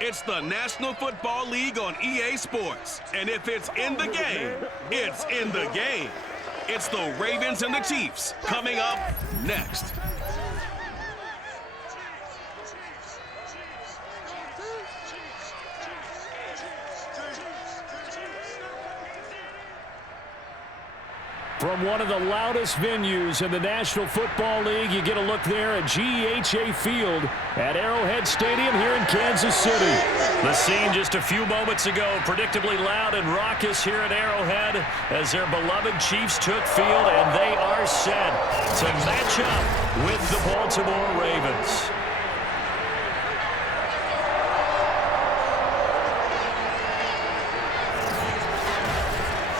It's the National Football League on EA Sports. And if it's in the game, it's in the game. It's the Ravens and the Chiefs coming up next. From one of the loudest venues in the National Football League, you get a look there at GEHA Field at Arrowhead Stadium here in Kansas City. The scene just a few moments ago, predictably loud and raucous here at Arrowhead as their beloved Chiefs took field, and they are set to match up with the Baltimore Ravens.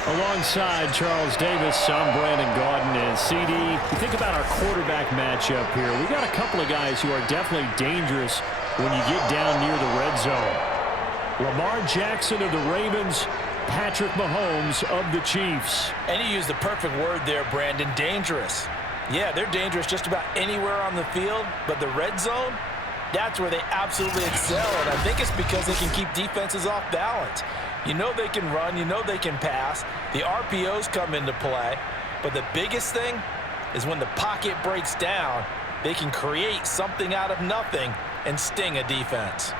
Alongside Charles Davis, I'm Brandon Gaudin. And CD, you think about our quarterback matchup here. We got a couple of guys who are definitely dangerous when you get down near the red zone. Lamar Jackson of the Ravens, Patrick Mahomes of the Chiefs. And you used the perfect word there, Brandon, dangerous. Yeah, they're dangerous just about anywhere on the field, but the red zone, that's where they absolutely excel, and I think it's because they can keep defenses off balance. You know they can run, you know they can pass. The RPOs come into play, but the biggest thing is when the pocket breaks down, they can create something out of nothing and sting a defense.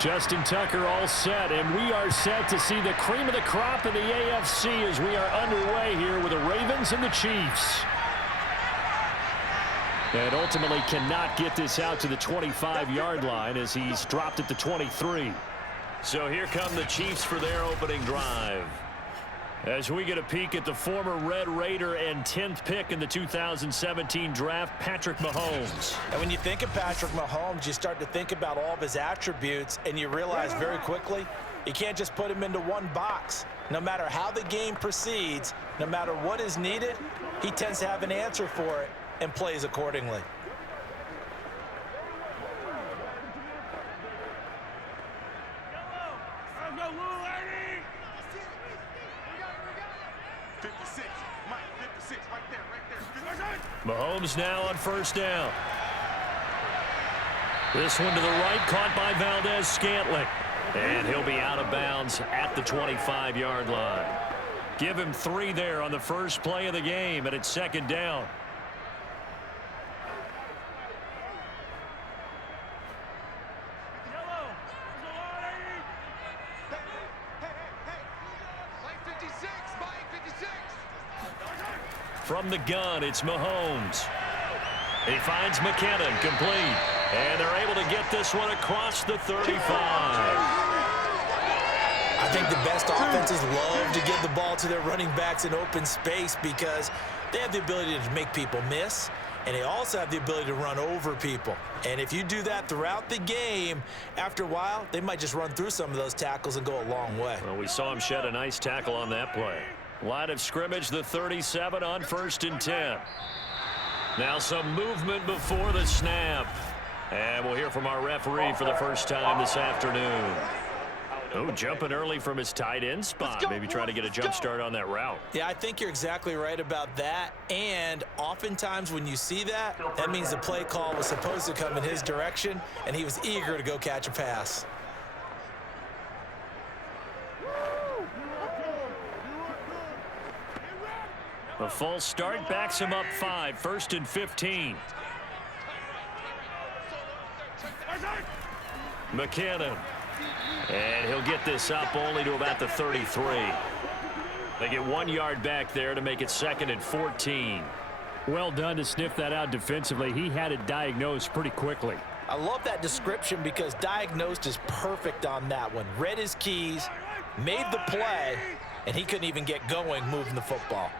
Justin Tucker all set, and we are set to see the cream of the crop in the AFC as we are underway here with the Ravens and the Chiefs. And ultimately cannot get this out to the 25-yard line as he's dropped it to 23. So here come the Chiefs for their opening drive. As we get a peek at the former Red Raider and 10th pick in the 2017 draft, Patrick Mahomes. And when you think of Patrick Mahomes, you start to think about all of his attributes, and you realize very quickly you can't just put him into one box. No matter how the game proceeds, no matter what is needed, he tends to have an answer for it and plays accordingly. Mahomes now on first down. This one to the right, caught by Valdez-Scantling. And he'll be out of bounds at the 25-yard line. Give him 3 there on the first play of the game, and it's second down. From the gun, it's Mahomes. He finds McKinnon, complete. And they're able to get this one across the 35. I think the best offenses love to give the ball to their running backs in open space because they have the ability to make people miss, and they also have the ability to run over people. And if you do that throughout the game, after a while, they might just run through some of those tackles and go a long way. Well, we saw him shed a nice tackle on that play. Line of scrimmage, the 37 on 1st and 10. Now some movement before the snap. And we'll hear from our referee for the first time this afternoon. Oh, jumping early from his tight end spot. Maybe trying to get a jump start on that route. Yeah, I think you're exactly right about that. And oftentimes when you see that, that means the play call was supposed to come in his direction, and he was eager to go catch a pass. A false start backs him up 5, 1st and 15. McKinnon. And he'll get this up only to about the 33. They get 1 yard back there to make it 2nd and 14. Well done to sniff that out defensively. He had it diagnosed pretty quickly. I love that description because diagnosed is perfect on that one. Read his keys, made the play, and he couldn't even get going moving the football.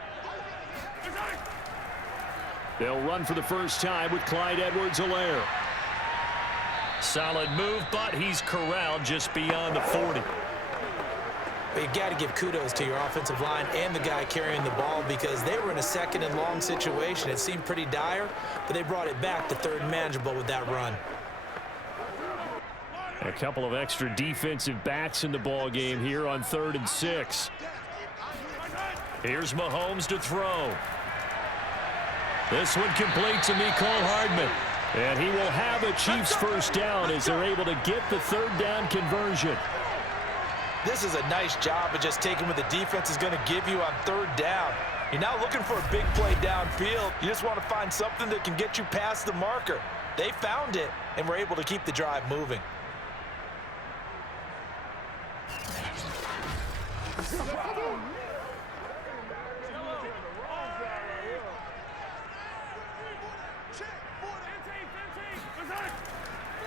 They'll run for the first time with Clyde Edwards-Helaire. Solid move, but he's corralled just beyond the 40. You got to give kudos to your offensive line and the guy carrying the ball because they were in a second and long situation. It seemed pretty dire, but they brought it back to third and manageable with that run. A couple of extra defensive backs in the ball game here on 3rd and 6. Here's Mahomes to throw. This one complete to Mecole Hardman. And he will have a Chiefs first down as they're able to get the 3rd down conversion. This is a nice job of just taking what the defense is going to give you on 3rd down. You're not looking for a big play downfield. You just want to find something that can get you past the marker. They found it and were able to keep the drive moving.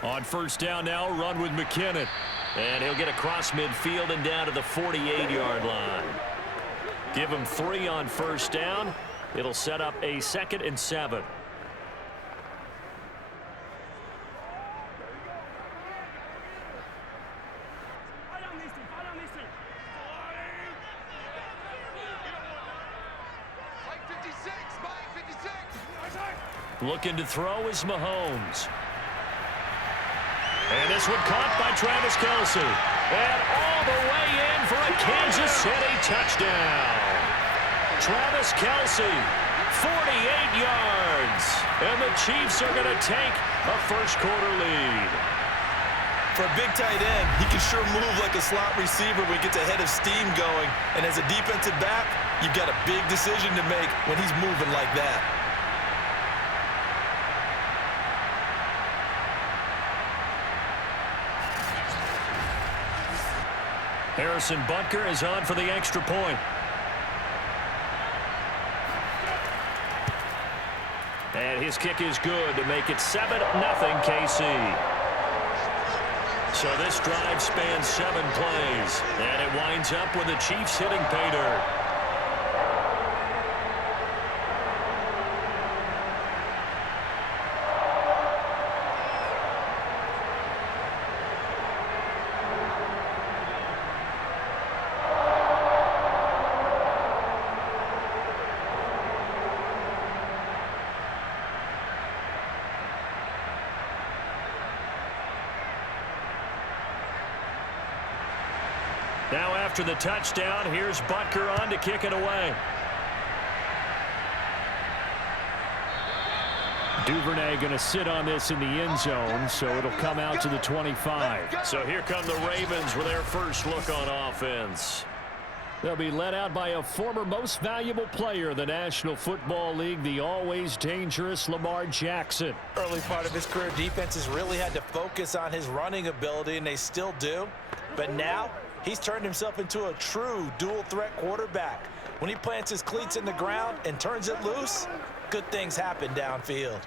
On 1st down now, run with McKinnon. And he'll get across midfield and down to the 48-yard line. Give him 3 on 1st down. It'll set up a 2nd and 7. Looking to throw is Mahomes. And this one caught by Travis Kelce. And all the way in for a Kansas City touchdown. Travis Kelce, 48 yards. And the Chiefs are going to take a first-quarter lead. For a big tight end, he can sure move like a slot receiver when he gets a head of steam going. And as a defensive back, you've got a big decision to make when he's moving like that. Harrison Butker is on for the extra point. And his kick is good to make it 7-0 KC. So this drive spans 7 plays. And it winds up with the Chiefs hitting pay dirt. Now after the touchdown, here's Butker on to kick it away. Duvernay going to sit on this in the end zone, so it'll come out to the 25. So here come the Ravens with their first look on offense. They'll be led out by a former most valuable player in the National Football League, the always dangerous Lamar Jackson. Early part of his career, defenses really had to focus on his running ability, and they still do. But now, he's turned himself into a true dual-threat quarterback. When he plants his cleats in the ground and turns it loose, good things happen downfield.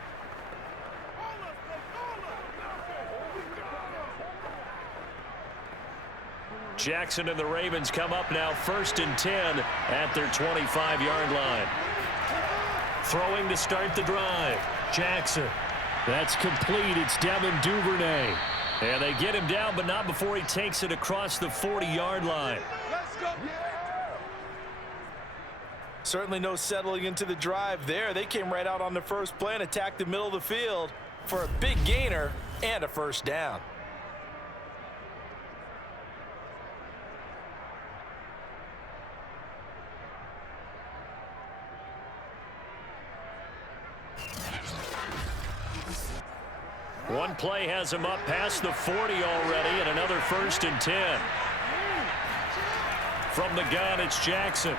Jackson and the Ravens come up now 1st and 10 at their 25-yard line. Throwing to start the drive. Jackson. That's complete. It's Devin Duvernay. And they get him down, but not before he takes it across the 40-yard line. Let's go. Certainly no settling into the drive there. They came right out on the first play and attacked the middle of the field for a big gainer and a first down. One play has him up past the 40 already, and another 1st and 10. From the gun, it's Jackson.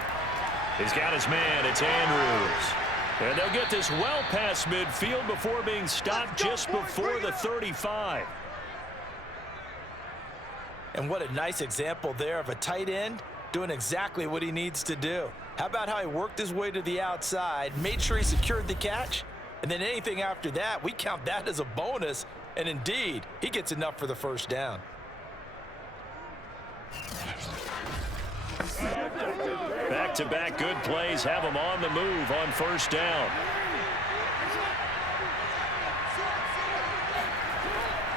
He's got his man. It's Andrews. And they'll get this well past midfield before being stopped just before the 35. And what a nice example there of a tight end doing exactly what he needs to do. How about how he worked his way to the outside, made sure he secured the catch, and then anything after that, we count that as a bonus. And indeed, he gets enough for the first down. Back Back-to-back good plays have them on the move on first down.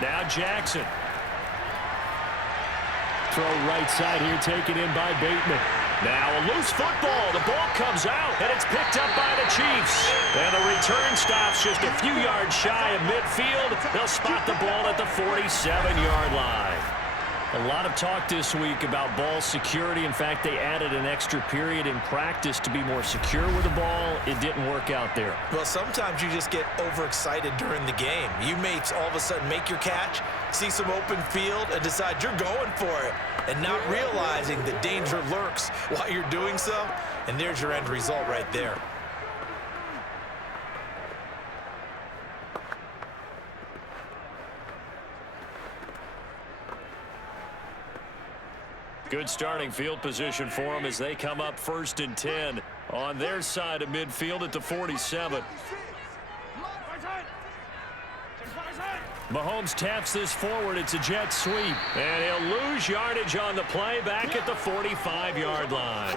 Now Jackson. Throw right side here, taken in by Bateman. Now a loose football. The ball comes out, and it's picked up by the Chiefs. And the return stops just a few yards shy of midfield. They'll spot the ball at the 47-yard line. A lot of talk this week about ball security. In fact, they added an extra period in practice to be more secure with the ball. It didn't work out there. Well, sometimes you just get overexcited during the game. You may all of a sudden make your catch, see some open field, and decide you're going for it, and not realizing the danger lurks while you're doing so. And there's your end result right there. Good starting field position for them as they come up 1st and 10 on their side of midfield at the 47. Mahomes taps this forward. It's a jet sweep. And he'll lose yardage on the play back at the 45-yard line.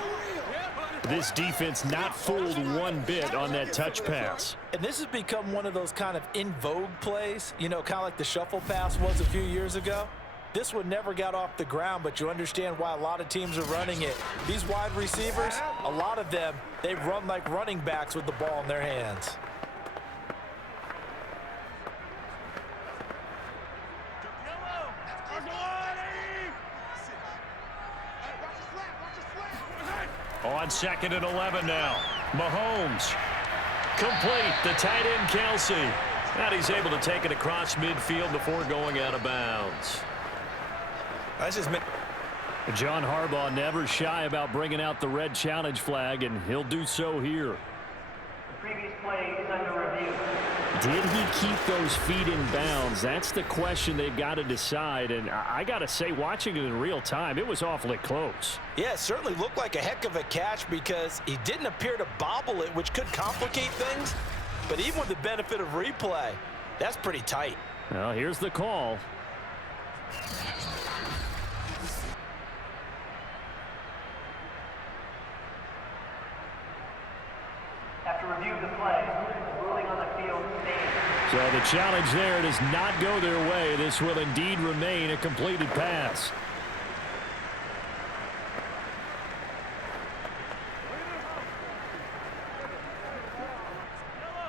This defense not fooled one bit on that touch pass. And this has become one of those kind of in vogue plays, you know, kind of like the shuffle pass was a few years ago. This one never got off the ground, but you understand why a lot of teams are running it. These wide receivers, a lot of them, they run like running backs with the ball in their hands. On 2nd and 11 now. Mahomes. Complete. The tight end, Kelsey. And he's able to take it across midfield before going out of bounds. That's just John Harbaugh never shy about bringing out the red challenge flag, and he'll do so here. The previous play is under review. Did he keep those feet in bounds? That's the question they've got to decide, and I got to say, watching it in real time, it was awfully close. Yeah, it certainly looked like a heck of a catch because he didn't appear to bobble it, which could complicate things. But even with the benefit of replay, that's pretty tight. Well, here's the call. After review of the play, ruling on the field stands. So the challenge there does not go their way. This will indeed remain a completed pass.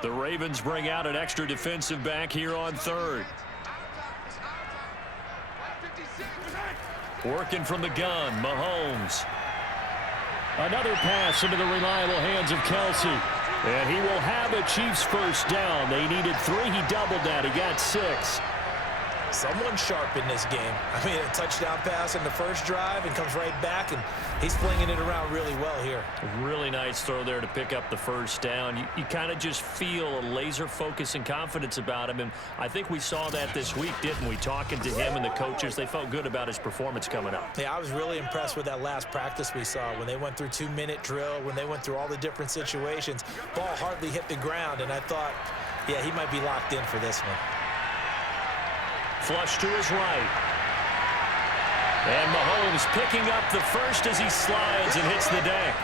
The Ravens bring out an extra defensive back here on 3rd. Working from the gun, Mahomes. Another pass into the reliable hands of Kelsey. And he will have a Chiefs first down. They needed 3. He doubled that. He got 6. Someone sharp in this game. I mean, a touchdown pass in the first drive and comes right back, and he's flinging it around really well here. Really nice throw there to pick up the first down. You kind of just feel a laser focus and confidence about him, and I think we saw that this week, didn't we? Talking to him and the coaches, they felt good about his performance coming up. Yeah, I was really impressed with that last practice we saw when they went through 2-minute drill, when they went through all the different situations. Ball hardly hit the ground, and I thought, yeah, he might be locked in for this one. Flush to his right. And Mahomes picking up the first as he slides and hits the deck.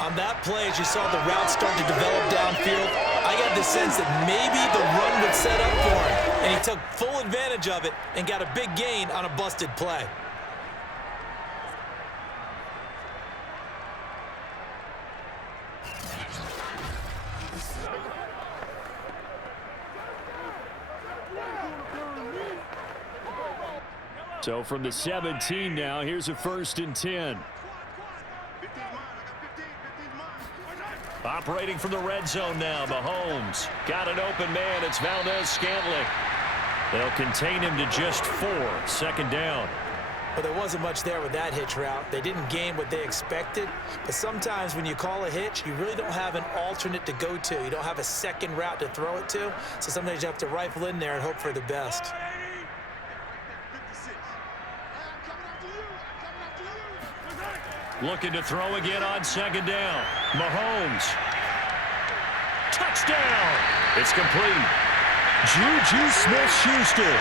On that play, as you saw the route start to develop downfield, I got the sense that maybe the run would set up for him. And he took full advantage of it and got a big gain on a busted play. So from the 17 now, here's a 1st and 10. Operating from the red zone now, Mahomes. Got an open man. It's Valdez-Scantling. They'll contain him to just 4. 2nd down. Well, there wasn't much there with that hitch route. They didn't gain what they expected. But sometimes when you call a hitch, you really don't have an alternate to go to. You don't have a second route to throw it to. So sometimes you have to rifle in there and hope for the best. Looking to throw again on 2nd down. Mahomes. Touchdown. It's complete. Juju Smith-Schuster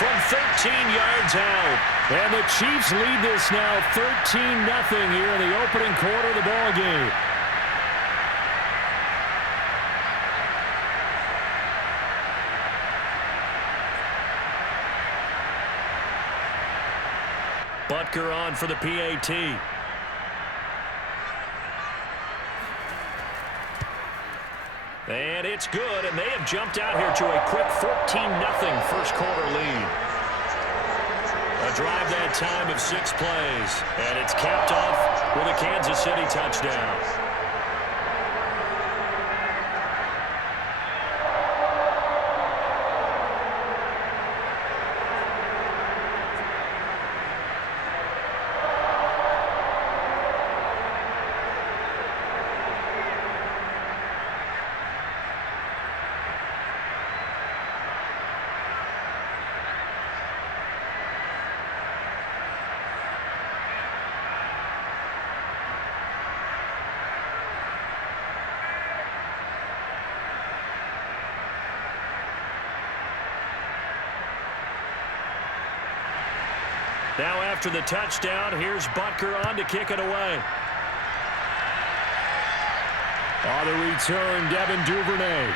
from 13 yards out. And the Chiefs lead this now 13-0 here in the opening quarter of the ball game. Butker on for the PAT. And it's good, and they have jumped out here to a quick 14-0 first quarter lead. A drive that time of 6 plays, and it's capped off with a Kansas City touchdown. Now after the touchdown, here's Butker on to kick it away. On the return, Devin Duvernay.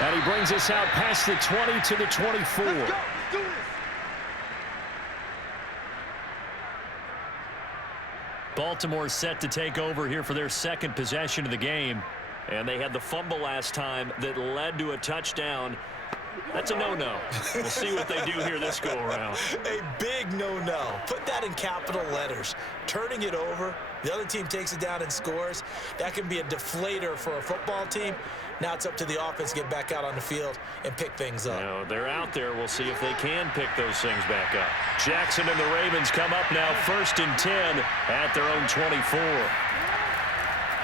And he brings us out past the 20 to the 24. Let's go. Let's do this. Baltimore set to take over here for their second possession of the game. And they had the fumble last time that led to a touchdown. That's a no-no. We'll see what they do here this go-around. A big no-no. Put that in capital letters. Turning it over, the other team takes it down and scores. That can be a deflator for a football team. Now it's up to the offense to get back out on the field and pick things up. Now, they're out there. We'll see if they can pick those things back up. Jackson and the Ravens come up now 1st and 10 at their own 24.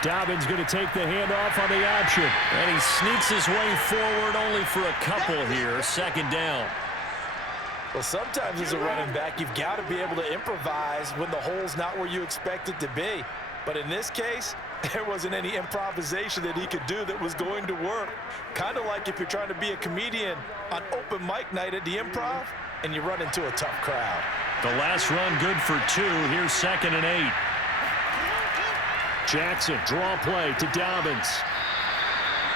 Dobbins going to take the handoff on the option. And he sneaks his way forward only for a couple here. 2nd down. Well, sometimes as a running back, you've got to be able to improvise when the hole's not where you expect it to be. But in this case, there wasn't any improvisation that he could do that was going to work. Kind of like if you're trying to be a comedian on open mic night at the Improv and you run into a tough crowd. The last run good for 2. Here's 2nd and 8. Jackson, draw play to Dobbins.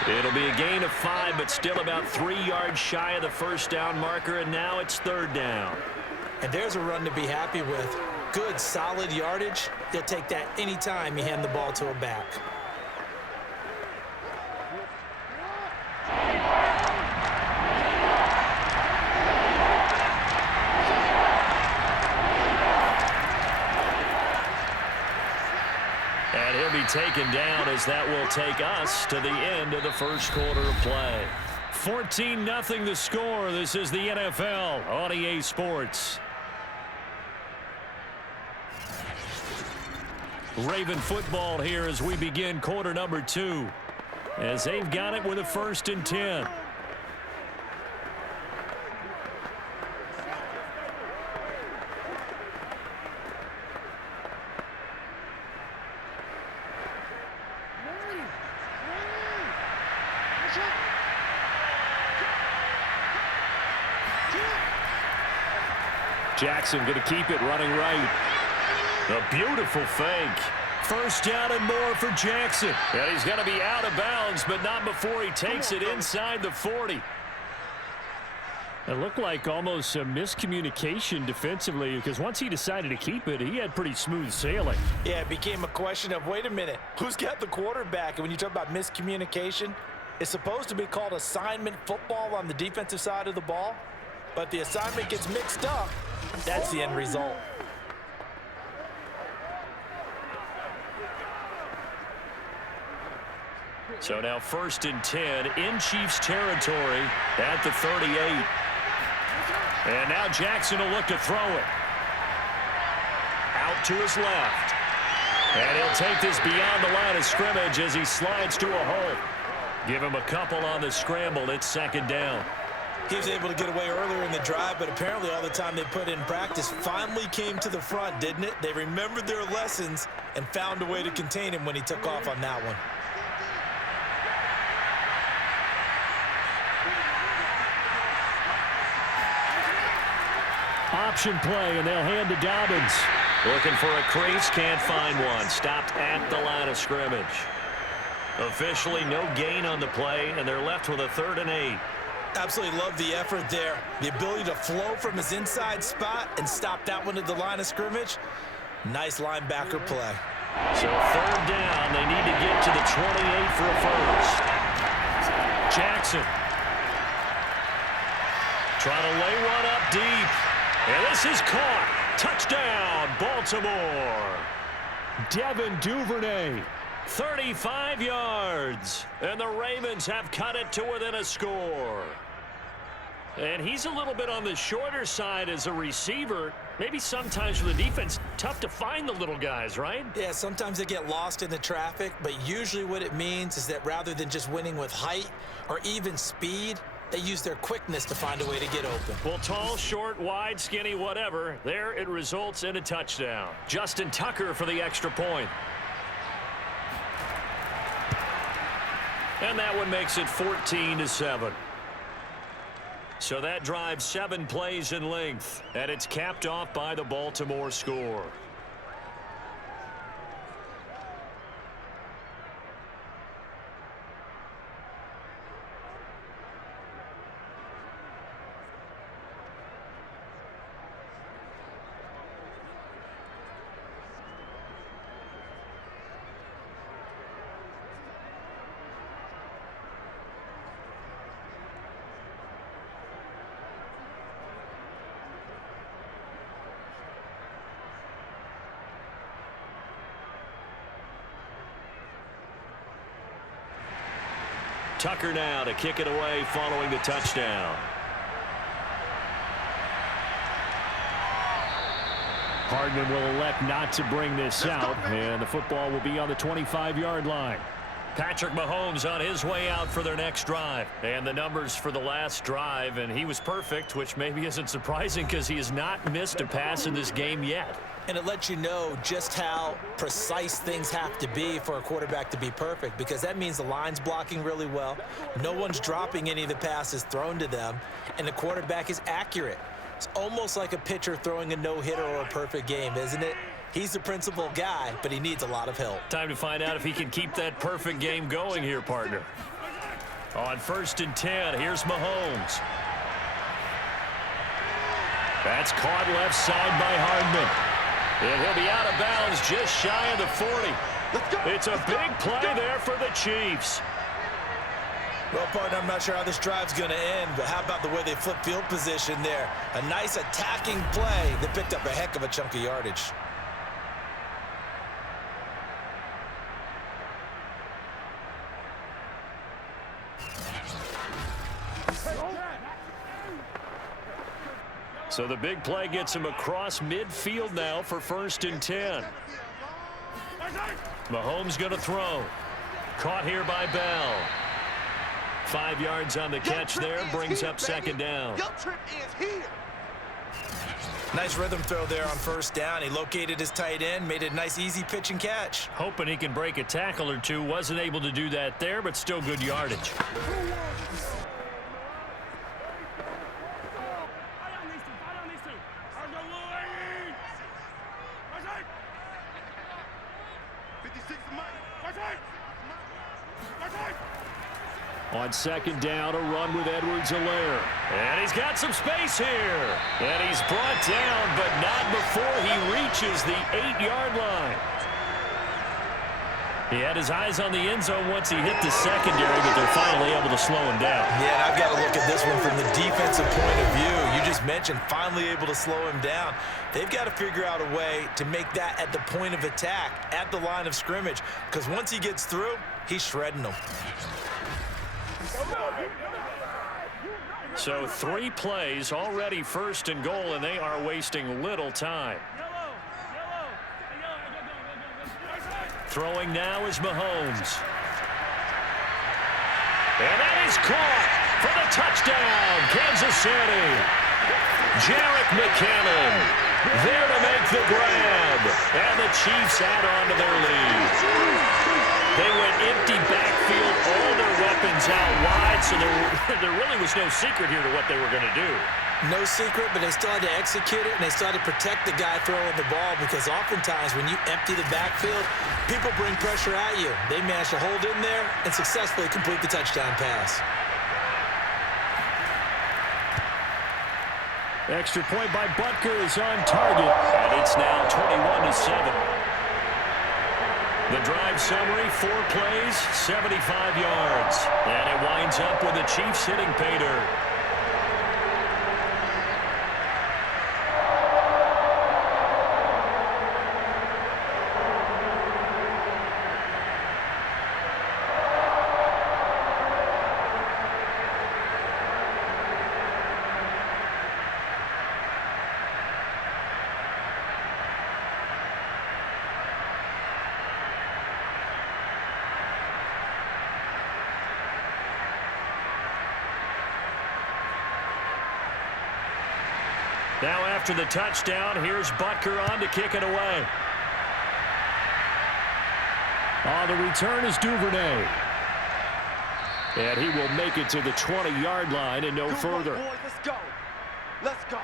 It'll be a gain of 5, but still about 3 yards shy of the first down marker, and now it's 3rd down. And there's a run to be happy with. Good, solid yardage. They'll take that anytime you hand the ball to a back. And he'll be taken down as that will take us to the end of the first quarter of play. 14-0 the score. This is the NFL on EA Sports. Raven football here as we begin quarter number 2. As they've got it with a 1st and 10. Jackson going to keep it running right. A beautiful fake. 1st down and more for Jackson. And he's going to be out of bounds, but not before he takes it inside the 40. It looked like almost a miscommunication defensively, because once he decided to keep it, he had pretty smooth sailing. Yeah, it became a question of, wait a minute, who's got the quarterback? And when you talk about miscommunication, it's supposed to be called assignment football on the defensive side of the ball, but the assignment gets mixed up. That's the end result. So now 1st and 10 in Chiefs territory at the 38. And now Jackson will look to throw it. Out to his left. And he'll take this beyond the line of scrimmage as he slides to a hole. Give him a couple on the scramble. It's 2nd down. He was able to get away earlier in the drive, but apparently all the time they put in practice finally came to the front, didn't it? They remembered their lessons and found a way to contain him when he took off on that one. Option play, and they'll hand to Dobbins. Looking for a crease, can't find one. Stopped at the line of scrimmage. Officially no gain on the play, and they're left with a 3rd and 8. Absolutely love the effort there. The ability to flow from his inside spot and stop that one at the line of scrimmage. Nice linebacker play. So 3rd down, they need to get to the 28 for a first. Jackson. Trying to lay one up deep. And this is caught. Touchdown, Baltimore. Devin Duvernay. 35 yards. And the Ravens have cut it to within a score. And he's a little bit on the shorter side as a receiver. Maybe sometimes for the defense, tough to find the little guys, right? Yeah, sometimes they get lost in the traffic, but usually what it means is that rather than just winning with height or even speed, they use their quickness to find a way to get open. Well, tall, short, wide, skinny, whatever. There it results in a touchdown. Justin Tucker for the extra point. And that one makes it 14-7. So that drives 7 plays in length, and it's capped off by the Baltimore score. Tucker now to kick it away following the touchdown. Hardman will elect not to bring this out, and the football will be on the 25-yard line. Patrick Mahomes on his way out for their next drive. And the numbers for the last drive, and he was perfect, which maybe isn't surprising because he has not missed a pass in this game yet. And it lets you know just how precise things have to be for a quarterback to be perfect, because that means the line's blocking really well, no one's dropping any of the passes thrown to them, and the quarterback is accurate. It's almost like a pitcher throwing a no-hitter or a perfect game, isn't it? He's the principal guy, but he needs a lot of help. Time to find out if he can keep that perfect game going here, partner. On 1st and 10, here's Mahomes. That's caught left side by Hardman. And he'll be out of bounds just shy of the 40. It's a big play there for the Chiefs. Well, partner, I'm not sure how this drive's going to end, but how about the way they flip field position there? A nice attacking play that picked up a heck of a chunk of yardage. So the big play gets him across midfield now for 1st and 10. Mahomes going to throw. Caught here by Bell. 5 yards on the catch there, brings up 2nd down. Nice rhythm throw there on 1st down. He located his tight end, made it a nice easy pitch and catch. Hoping he can break a tackle or two. Wasn't able to do that there, but still good yardage. On 2nd down, a run with Edwards-Helaire. And he's got some space here. And he's brought down, but not before he reaches the 8-yard line. He had his eyes on the end zone once he hit the secondary, but they're finally able to slow him down. Yeah, and I've got to look at this one from the defensive point of view. You just mentioned finally able to slow him down. They've got to figure out a way to make that at the point of attack, at the line of scrimmage, because once he gets through, he's shredding them. So 3 plays, already 1st and goal, and they are wasting little time. Throwing now is Mahomes. And that is caught for the touchdown, Kansas City. Jarek McKinnon there to make the grab. And the Chiefs add on to their lead. They went empty backfield, all their weapons out wide, so there really was no secret here to what they were going to do. No secret, but they still had to execute it, and they still had to protect the guy throwing the ball, because oftentimes when you empty the backfield, people bring pressure at you. They managed to hold in there and successfully complete the touchdown pass. Extra point by Butker is on target, and it's now 21-7. The drive summary, 4 plays, 75 yards. And it winds up with the Chiefs hitting pay dirt. Now after the touchdown, here's Butker on to kick it away. The return is Duvernay. And he will make it to the 20-yard line and no further. Boys, let's go. Let's go.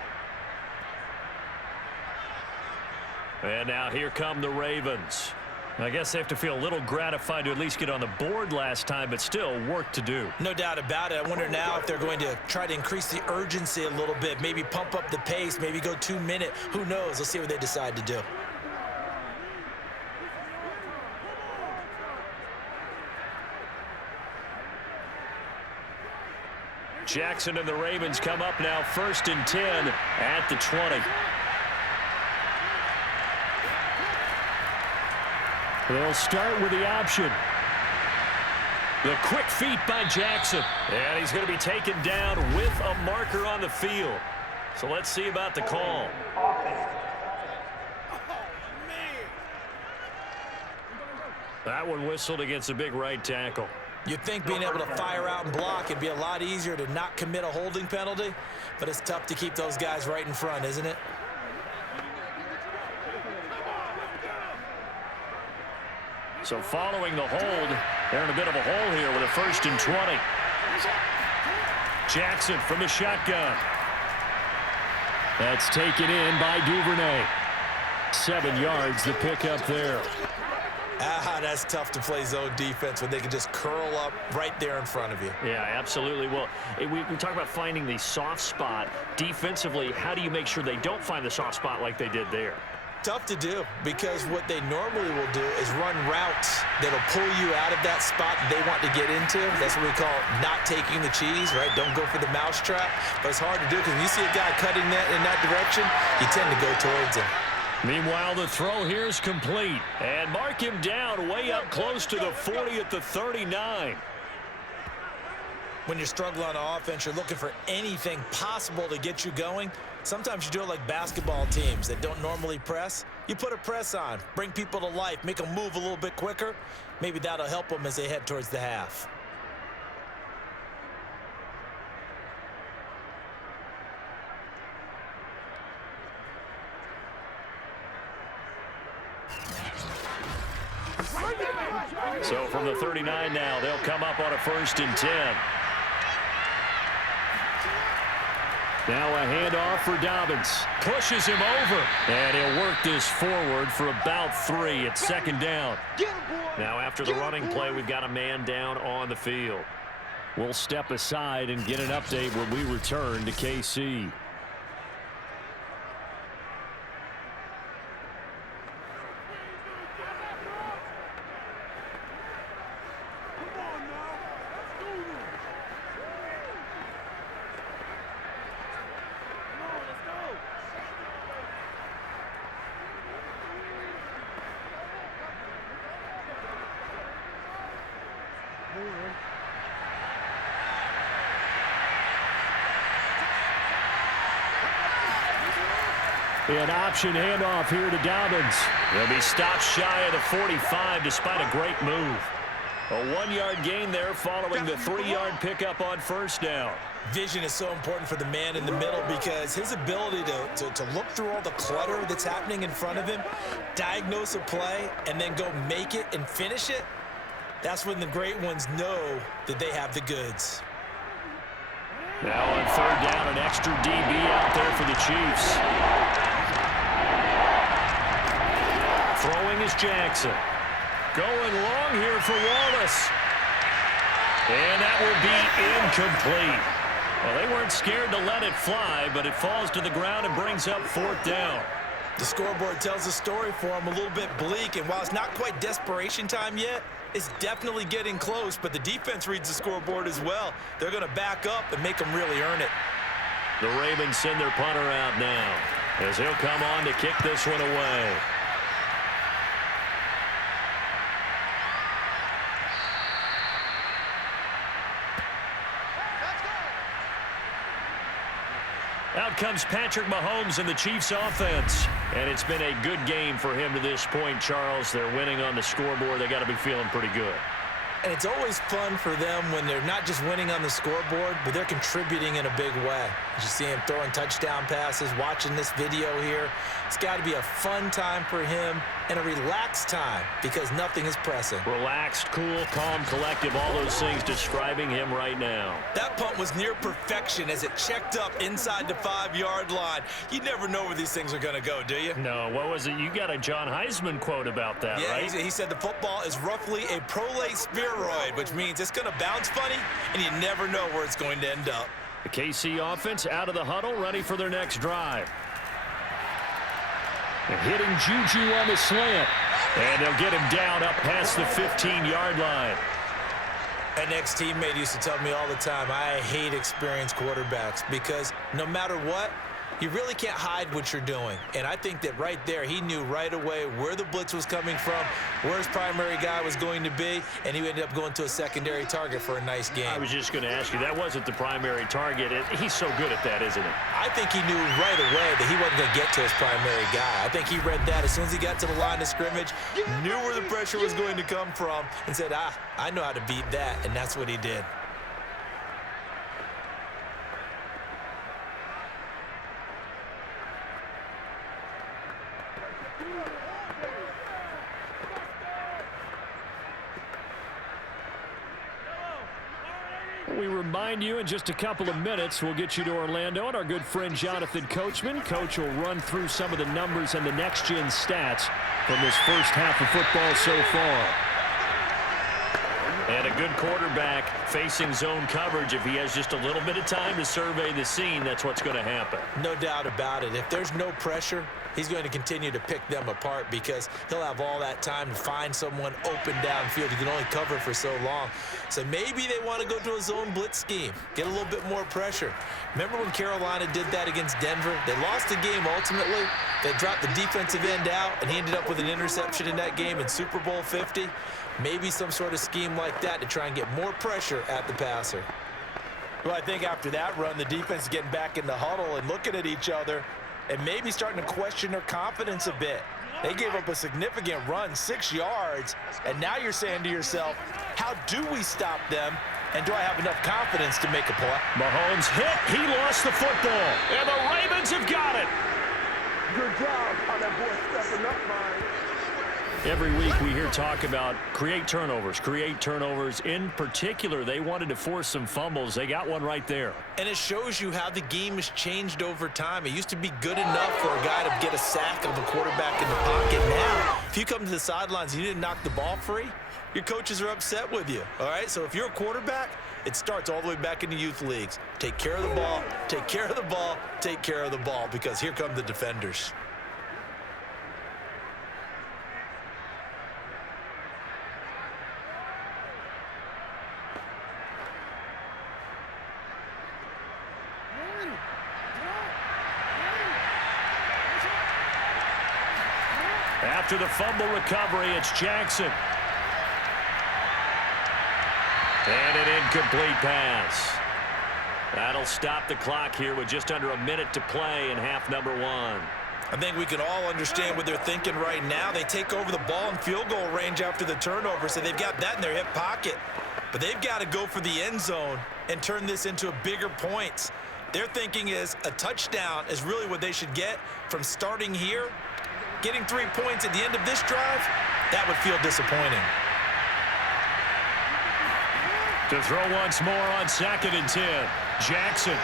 And now here come the Ravens. I guess they have to feel a little gratified to at least get on the board last time, but still work to do. No doubt about it. I wonder now if they're going to try to increase the urgency a little bit, maybe pump up the pace, maybe go 2-minute. Who knows? Let's see what they decide to do. Jackson and the Ravens come up now 1st and 10 at the 20. They'll start with the option. The quick feet by Jackson. And he's going to be taken down with a marker on the field. So let's see about the call. That one whistled against a big right tackle. You'd think being able to fire out and block it'd be a lot easier to not commit a holding penalty, but it's tough to keep those guys right in front, isn't it? So following the hold, they're in a bit of a hole here with a 1st and 20. Jackson from the shotgun. That's taken in by Duvernay. 7 yards the pickup there. That's tough to play zone defense when they can just curl up right there in front of you. Yeah, absolutely. Well, we talk about finding the soft spot. Defensively, how do you make sure they don't find the soft spot like they did there? Tough to do, because what they normally will do is run routes that'll pull you out of that spot they want to get into. That's what we call not taking the cheese, right? Don't go for the mousetrap. But it's hard to do because when you see a guy cutting that in that direction, you tend to go towards him. Meanwhile, the throw here is complete. And mark him down way up close to the 40 at the 39. When you're struggling on offense, you're looking for anything possible to get you going. Sometimes you do it like basketball teams that don't normally press. You put a press on, bring people to life, make them move a little bit quicker. Maybe that'll help them as they head towards the half. So from the 39 now, they'll come up on a 1st and 10. Now a handoff for Dobbins. Pushes him over. And he'll work this forward for about 3 at 2nd down. Now after the running play, we've got a man down on the field. We'll step aside and get an update when we return to KC. An option handoff here to Dobbins. He'll be stopped shy of the 45 despite a great move. A 1-yard gain there following the 3-yard pickup on 1st down. Vision is so important for the man in the middle because his ability to look through all the clutter that's happening in front of him, diagnose a play, and then go make it and finish it, that's when the great ones know that they have the goods. Now on third down, an extra DB out there for the Chiefs. Throwing is Jackson. Going long here for Wallace. And that will be incomplete. Well, they weren't scared to let it fly, but it falls to the ground and brings up fourth down. The scoreboard tells a story for him, a little bit bleak, and while it's not quite desperation time yet, it's definitely getting close, but the defense reads the scoreboard as well. They're going to back up and make them really earn it. The Ravens send their punter out now as he'll come on to kick this one away. Out comes Patrick Mahomes and the Chiefs offense. And it's been a good game for him to this point, Charles. They're winning on the scoreboard. They got to be feeling pretty good. And it's always fun for them when they're not just winning on the scoreboard, but they're contributing in a big way. You see him throwing touchdown passes, watching this video here. It's got to be a fun time for him and a relaxed time because nothing is pressing. Relaxed, cool, calm, collective, all those things describing him right now. That punt was near perfection as it checked up inside the 5-yard line. You never know where these things are going to go, do you? No, what was it? You got a John Heisman quote about that, yeah, right? He said the football is roughly a prolate spheroid, which means it's going to bounce funny, and you never know where it's going to end up. The KC offense out of the huddle, ready for their next drive. And hitting Juju on the slant. And they'll get him down up past the 15-yard line. An ex-teammate used to tell me all the time, I hate experienced quarterbacks because no matter what, you really can't hide what you're doing. And I think that right there, he knew right away where the blitz was coming from, where his primary guy was going to be, and he ended up going to a secondary target for a nice game. I was just going to ask you, that wasn't the primary target. He's so good at that, isn't he? I think he knew right away that he wasn't going to get to his primary guy. I think he read that as soon as he got to the line of scrimmage, knew where the pressure was going to come from, and said, I know how to beat that, and that's what he did. We remind you in just a couple of minutes, we'll get you to Orlando, and our good friend Jonathan Coachman. Coach will run through some of the numbers and the next-gen stats from this first half of football so far. And a good quarterback facing zone coverage. If he has just a little bit of time to survey the scene, that's what's going to happen. No doubt about it. If there's no pressure, he's going to continue to pick them apart because he'll have all that time to find someone open downfield. He can only cover for so long. So maybe they want to go to a zone blitz scheme, get a little bit more pressure. Remember when Carolina did that against Denver? They lost the game ultimately. They dropped the defensive end out, and he ended up with an interception in that game in Super Bowl 50. Maybe some sort of scheme like that to try and get more pressure at the passer. Well, I think after that run, the defense is getting back in the huddle and looking at each other and maybe starting to question their confidence a bit. They gave up a significant run, 6 yards, and now you're saying to yourself, how do we stop them, and do I have enough confidence to make a play? Mahomes hit. He lost the football, and the Ravens have got it. Good job on that boy stepping up, man. Every week we hear talk about create turnovers. In particular, they wanted to force some fumbles. They got one right there. And it shows you how the game has changed over time. It used to be good enough for a guy to get a sack of a quarterback in the pocket. Now, if you come to the sidelines and you didn't knock the ball free, your coaches are upset with you. All right, so if you're a quarterback, it starts all the way back in the youth leagues. Take care of the ball, take care of the ball, take care of the ball, because here come the defenders. After the fumble recovery, it's Jackson. And an incomplete pass. That'll stop the clock here with just under a minute to play in half number 1. I think we can all understand what they're thinking right now. They take over the ball in field goal range after the turnover, so they've got that in their hip pocket. But they've got to go for the end zone and turn this into a bigger points. Their thinking is a touchdown is really what they should get from starting here. Getting 3 points at the end of this drive, that would feel disappointing. To throw once more on 2nd and 10. Jackson.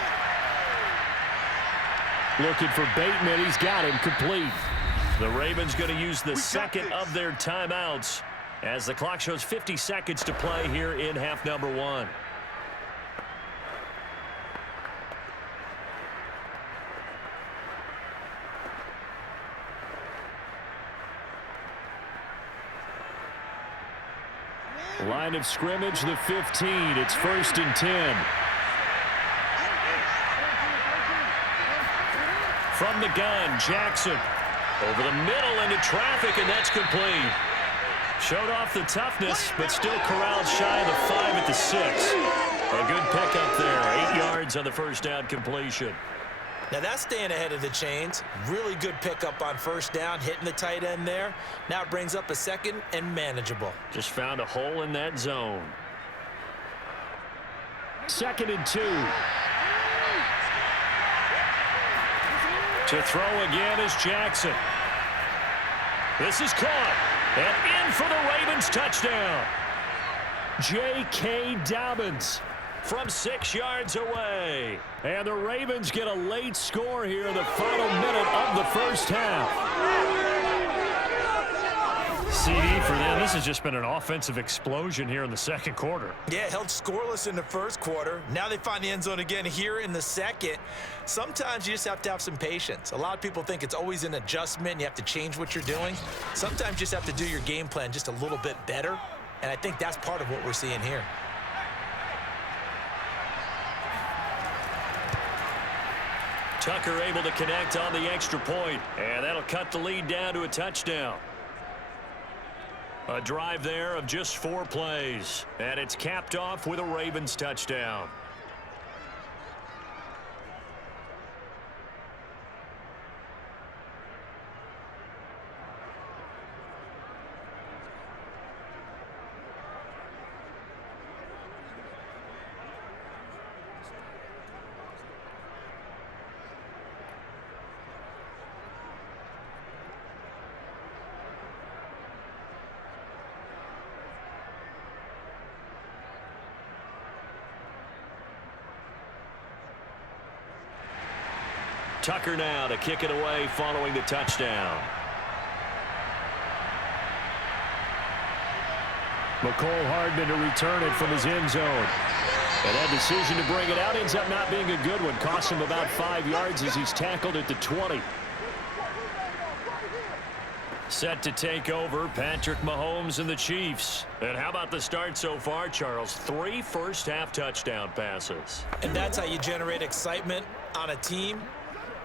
Looking for Bateman. He's got him complete. The Ravens going to use the second of their timeouts as the clock shows 50 seconds to play here in half number 1. Line of scrimmage, the 15. It's 1st and 10. From the gun, Jackson. Over the middle into traffic, and that's complete. Showed off the toughness, but still corralled shy of the 5 at the 6. A good pickup there. 8 yards on the first down completion. Now that's staying ahead of the chains. Really good pickup on first down, hitting the tight end there. Now it brings up a second and manageable. Just found a hole in that zone. 2nd and 2. To throw again is Jackson. This is caught. And in for the Ravens touchdown. J.K. Dobbins from 6 yards away. And the Ravens get a late score here in the final minute of the first half. CD for them. This has just been an offensive explosion here in the second quarter. Yeah, held scoreless in the first quarter. Now they find the end zone again here in the second. Sometimes you just have to have some patience. A lot of people think it's always an adjustment. You have to change what you're doing. Sometimes you just have to do your game plan just a little bit better. And I think that's part of what we're seeing here. Tucker able to connect on the extra point, and that'll cut the lead down to a touchdown. A drive there of just 4 plays, and it's capped off with a Ravens touchdown. Tucker now to kick it away following the touchdown. McCole Hardman to return it from his end zone. And that decision to bring it out ends up not being a good one. Costs him about 5 yards as he's tackled at the 20. Set to take over, Patrick Mahomes and the Chiefs. And how about the start so far, Charles? 3 first-half touchdown passes. And that's how you generate excitement on a team.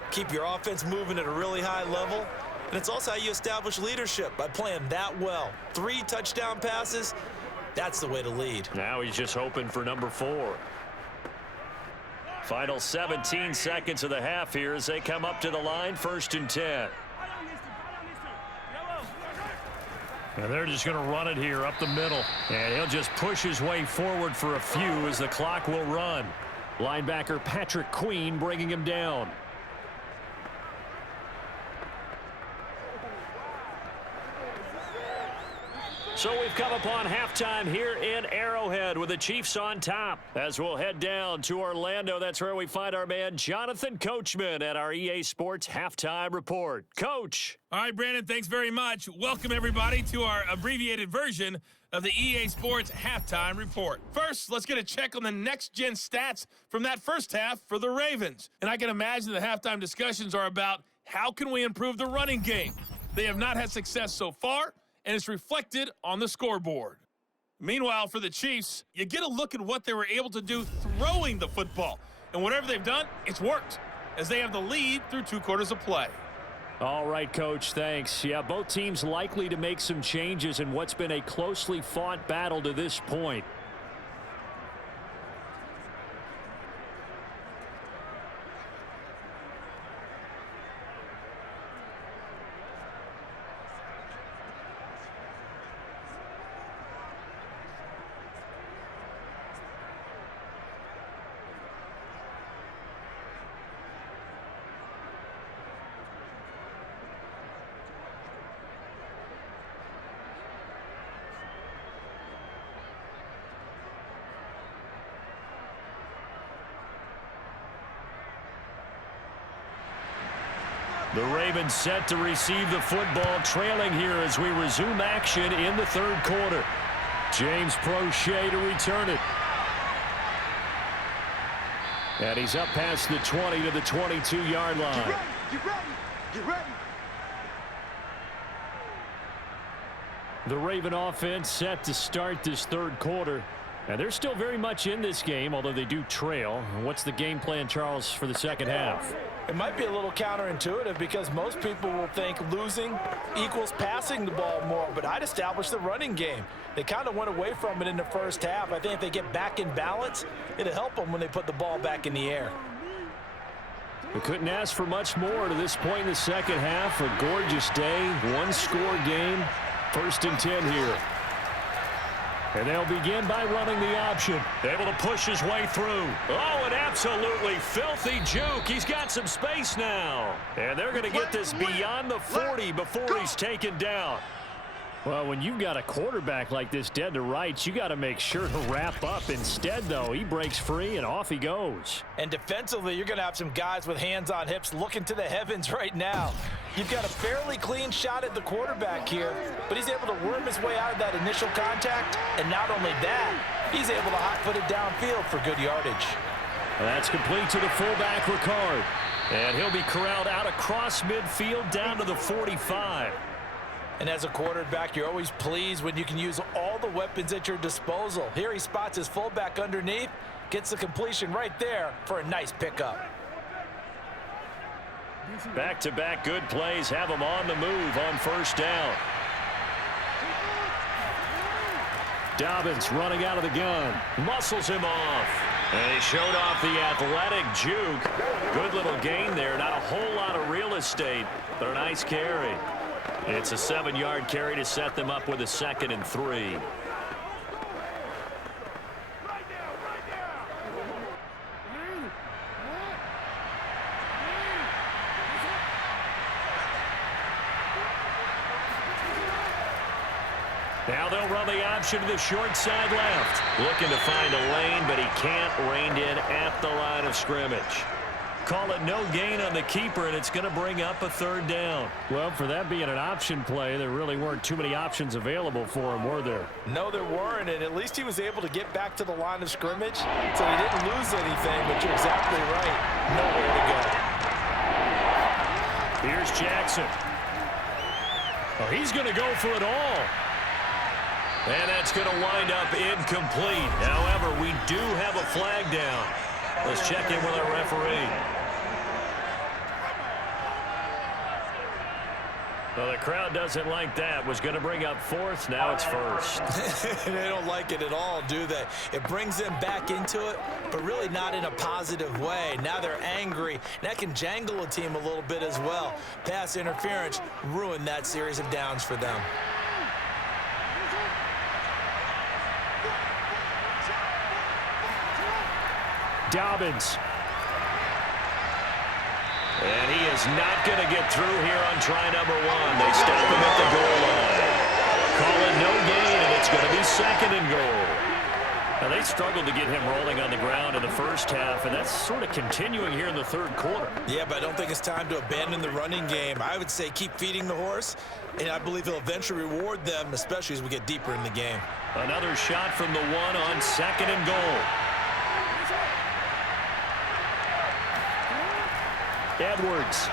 Keep your offense moving at a really high level. And it's also how you establish leadership, by playing that well. 3 touchdown passes, that's the way to lead. Now he's just hoping for number 4. Final 17 seconds of the half here as they come up to the line, 1st and 10. And they're just going to run it here up the middle. And he'll just push his way forward for a few as the clock will run. Linebacker Patrick Queen bringing him down. So we've come upon halftime here in Arrowhead with the Chiefs on top. As we'll head down to Orlando, that's where we find our man Jonathan Coachman at our EA Sports Halftime Report. Coach. All right, Brandon, thanks very much. Welcome, everybody, to our abbreviated version of the EA Sports Halftime Report. First, let's get a check on the next-gen stats from that first half for the Ravens. And I can imagine the halftime discussions are about how can we improve the running game. They have not had success so far, and it's reflected on the scoreboard. Meanwhile, for the Chiefs, you get a look at what they were able to do throwing the football. And whatever they've done, it's worked, as they have the lead through 2 quarters of play. All right, Coach, thanks. Yeah, both teams likely to make some changes in what's been a closely fought battle to this point. The Ravens set to receive the football, trailing here as we resume action in the third quarter. James Prochet to return it. And he's up past the 20 to the 22-yard line. Get ready, get ready, get ready. The Raven offense set to start this third quarter. And they're still very much in this game, although they do trail. What's the game plan, Charles, for the second half? It might be a little counterintuitive because most people will think losing equals passing the ball more, but I'd establish the running game. They kind of went away from it in the first half. I think if they get back in balance, it'll help them when they put the ball back in the air. We couldn't ask for much more to this point in the second half. A gorgeous day, one-score game, 1st and 10 here. And they'll begin by running the option. Able to push his way through. Oh, an absolutely filthy juke. He's got some space now. And they're going to get this beyond the 40 before he's taken down. Well, when you've got a quarterback like this dead to rights, you got to make sure to wrap up. Instead, though, he breaks free and off he goes. And defensively, you're going to have some guys with hands on hips looking to the heavens right now. You've got a fairly clean shot at the quarterback here, but he's able to worm his way out of that initial contact. And not only that, he's able to hot-foot it downfield for good yardage. That's complete to the fullback, Ricard. And he'll be corralled out across midfield down to the 45. And as a quarterback, you're always pleased when you can use all the weapons at your disposal. Here he spots his fullback underneath, gets the completion right there for a nice pickup. Back-to-back good plays have him on the move on first down. Dobbins running out of the gun. Muscles him off. And he showed off the athletic juke. Good little gain there. Not a whole lot of real estate, but a nice carry. It's a 7-yard carry to set them up with a 2nd and 3. Now they'll run the option to the short side left. Looking to find a lane, but he can't. Reined in at the line of scrimmage. Call it no gain on the keeper, and it's going to bring up a 3rd down. Well, for that being an option play, there really weren't too many options available for him, were there? No, there weren't, and at least he was able to get back to the line of scrimmage, so he didn't lose anything, but you're exactly right. Nowhere to go. Here's Jackson. Oh, he's going to go for it all. And that's going to wind up incomplete. However, we do have a flag down. Let's check in with our referee. Well, the crowd doesn't like that. Was going to bring up 4th. Now it's 1st. They don't like it at all, do they? It brings them back into it, but really not in a positive way. Now they're angry. That can jangle a team a little bit as well. Pass interference ruined that series of downs for them. Dobbins. And he is not going to get through here on try number 1. They stop him at the goal line. Call it no gain, and it's going to be 2nd and goal. Now, they struggled to get him rolling on the ground in the first half, and that's sort of continuing here in the third quarter. Yeah, but I don't think it's time to abandon the running game. I would say keep feeding the horse, and I believe he'll eventually reward them, especially as we get deeper in the game. Another shot from the 1 on 2nd and goal. Edwards.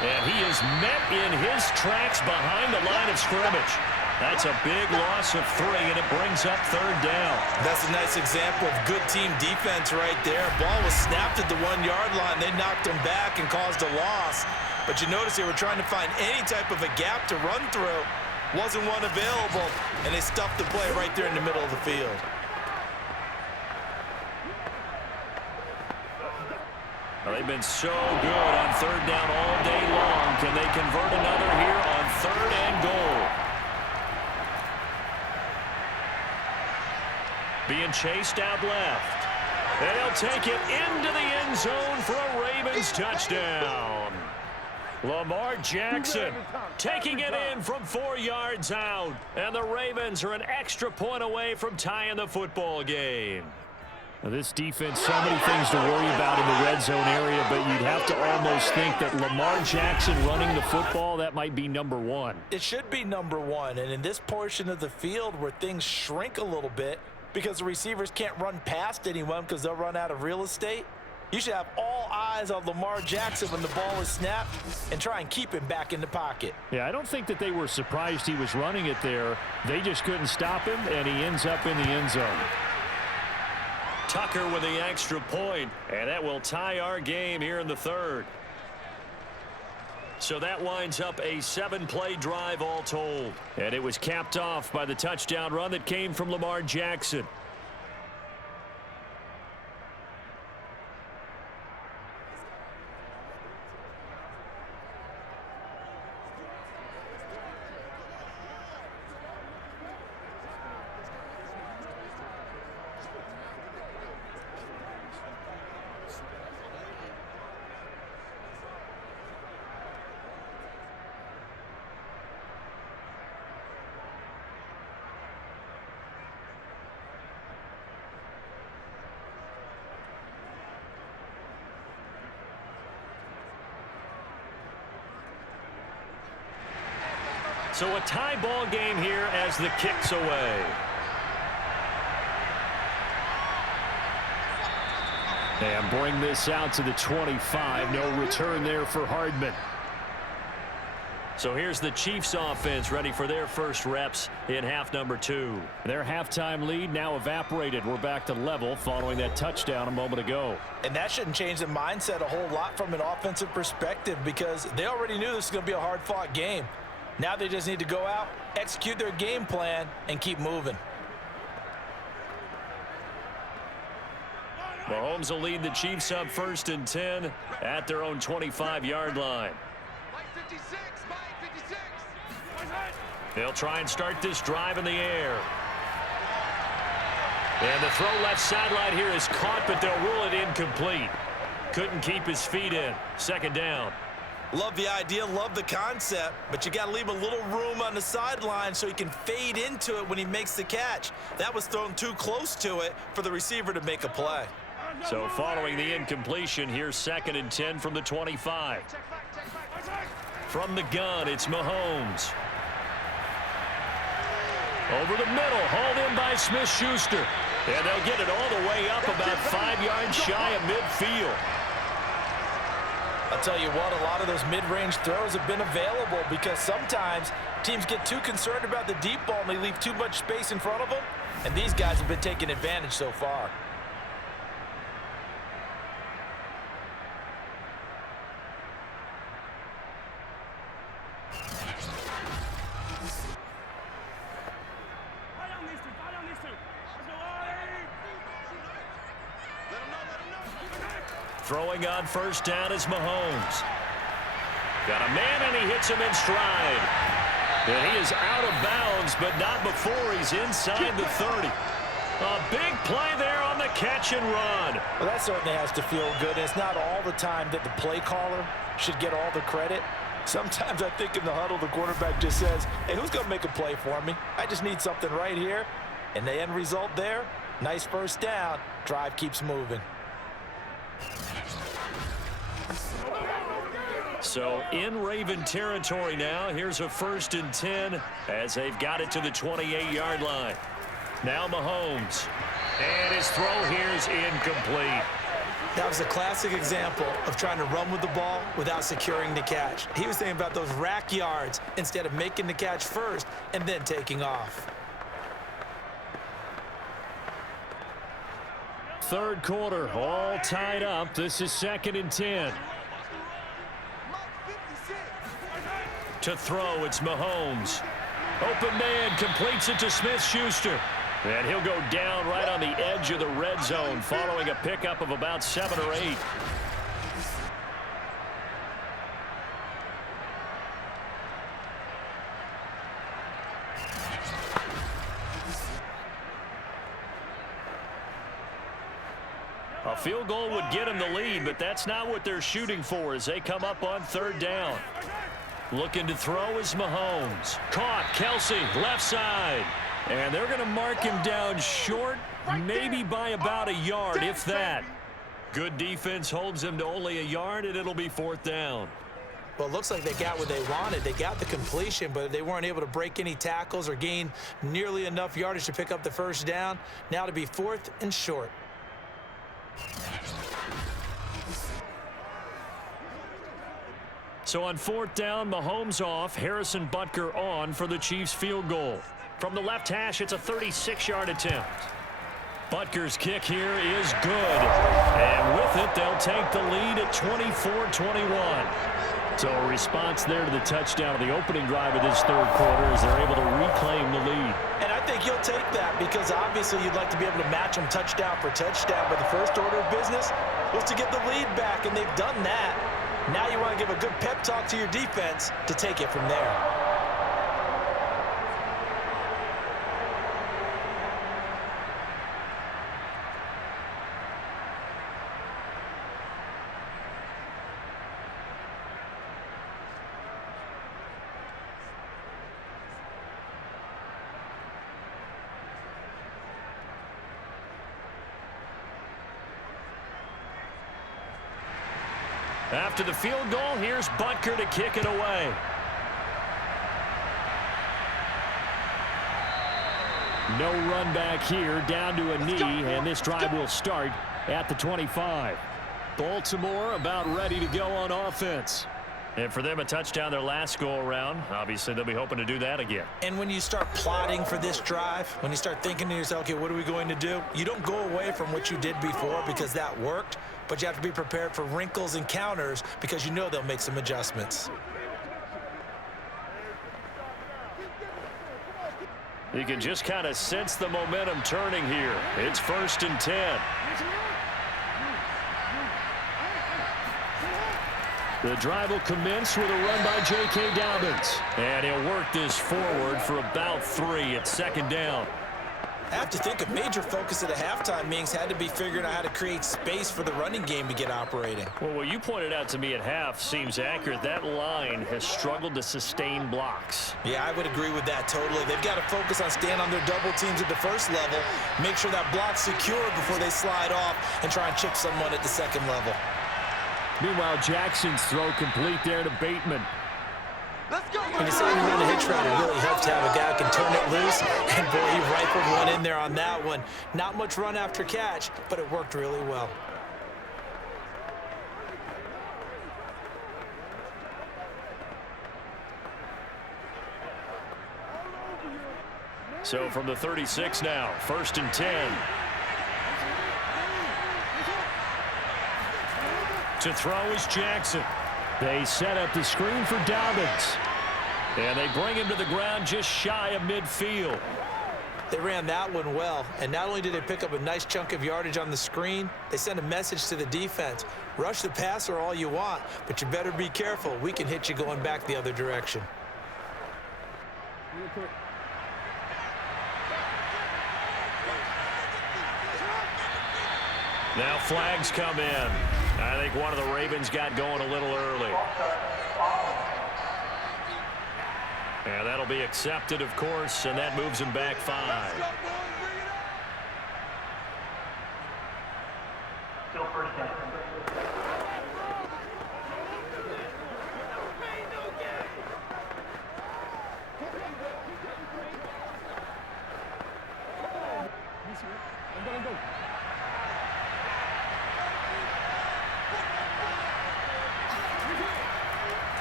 And he is met in his tracks behind the line of scrimmage. That's a big loss of 3, and it brings up 3rd down. That's a nice example of good team defense right there. Ball was snapped at the 1-yard line. They knocked him back and caused a loss. But you notice they were trying to find any type of a gap to run through. Wasn't one available, and they stuffed the play right there in the middle of the field. Well, they've been so good on 3rd down all day long. Can they convert another here on 3rd and goal? Being chased out left. And he'll take it into the end zone for a Ravens touchdown. Lamar Jackson taking it in from 4 yards out. And the Ravens are an extra point away from tying the football game. Now, this defense, so many things to worry about in the red zone area, but you'd have to almost think that Lamar Jackson running the football, that might be number one. It should be number one, and in this portion of the field where things shrink a little bit because the receivers can't run past anyone because they'll run out of real estate, you should have all eyes on Lamar Jackson when the ball is snapped and try and keep him back in the pocket. Yeah, I don't think that they were surprised he was running it there. They just couldn't stop him, and he ends up in the end zone. Tucker with the extra point, and that will tie our game here in the third. So that winds up a 7-play drive all told. And it was capped off by the touchdown run that came from Lamar Jackson. So a tie ball game here as the kick's away. And bring this out to the 25. No return there for Hardman. So here's the Chiefs offense ready for their first reps in half number 2. Their halftime lead now evaporated. We're back to level following that touchdown a moment ago. And that shouldn't change the mindset a whole lot from an offensive perspective because they already knew this was going to be a hard-fought game. Now they just need to go out, execute their game plan, and keep moving. Mahomes will lead the Chiefs up 1st and 10 at their own 25-yard line. They'll try and start this drive in the air. And the throw left sideline here is caught, but they'll rule it incomplete. Couldn't keep his feet in. 2nd down. Love the idea, love the concept, but you got to leave a little room on the sideline so he can fade into it when he makes the catch. That was thrown too close to it for the receiver to make a play. So following the incompletion, here's 2nd and 10 from the 25. From the gun, it's Mahomes. Over the middle, hauled in by Smith-Schuster. And they'll get it all the way up about 5 yards shy of midfield. I'll tell you what, a lot of those mid-range throws have been available because sometimes teams get too concerned about the deep ball and they leave too much space in front of them, and these guys have been taking advantage so far. Throwing on 1st down is Mahomes. Got a man, and he hits him in stride. And he is out of bounds, but not before he's inside the 30. A big play there on the catch and run. Well, that certainly has to feel good. It's not all the time that the play caller should get all the credit. Sometimes I think in the huddle, the quarterback just says, hey, who's going to make a play for me? I just need something right here. And the end result there, nice 1st down. Drive keeps moving. So in Raven territory now, here's a 1st and 10 as they've got it to the 28-yard line. Now Mahomes. And his throw here is incomplete. That was a classic example of trying to run with the ball without securing the catch. He was thinking about those rack yards instead of making the catch first and then taking off. 3rd quarter, all tied up. This is 2nd and 10. To throw, it's Mahomes. Open man, completes it to Smith-Schuster. And he'll go down right on the edge of the red zone following a pickup of about 7 or 8. A field goal would get him the lead, but that's not what they're shooting for as they come up on 3rd down. Looking to throw is Mahomes. Caught, Kelsey, left side. And they're going to mark him down short maybe by about a yard, if that. Good defense holds them to only a yard, and it'll be 4th down. Well, it looks like they got what they wanted. They got the completion, but they weren't able to break any tackles or gain nearly enough yardage to pick up the first down. Now to be 4th and short. So on 4th down, Mahomes off, Harrison Butker on for the Chiefs field goal. From the left hash, it's a 36-yard attempt. Butker's kick here is good. And with it, they'll take the lead at 24-21. So a response there to the touchdown of the opening drive of this third quarter as they're able to reclaim the lead. And I think you'll take that because obviously you'd like to be able to match them touchdown for touchdown, but the first order of business was to get the lead back, and they've done that. Now you want to give a good pep talk to your defense to take it from there. After the field goal, here's Butker to kick it away. No run back here, down to a knee, and this drive will start at the 25. Baltimore about ready to go on offense. And for them, a touchdown their last go-around. Obviously, they'll be hoping to do that again. And when you start plotting for this drive, when you start thinking to yourself, okay, what are we going to do? You don't go away from what you did before because that worked, but you have to be prepared for wrinkles and counters because you know they'll make some adjustments. You can just kind of sense the momentum turning here. It's 1st and 10. The drive will commence with a run by J.K. Dobbins. And he'll work this forward for about 3 at 2nd down. I have to think a major focus at a halftime meetings had to be figuring out how to create space for the running game to get operating. Well, what you pointed out to me at half seems accurate. That line has struggled to sustain blocks. Yeah, I would agree with that totally. They've got to focus on staying on their double teams at the first level, make sure that block's secure before they slide off and try and chip someone at the second level. Meanwhile, Jackson's throw complete there to Bateman. Let's go. When you say you run a hitch route, it really helps to have a guy who can turn it loose. And boy, he rifled one in there on that one. Not much run after catch, but it worked really well. So from the 36 now, 1st and 10. To throw is Jackson. They set up the screen for Dobbins. And they bring him to the ground just shy of midfield. They ran that one well, and not only did they pick up a nice chunk of yardage on the screen, they sent a message to the defense. Rush the passer all you want, but you better be careful. We can hit you going back the other direction. Now flags come in. I think one of the Ravens got going a little early. And that'll be accepted, of course, and that moves him back 5. Still 1st down.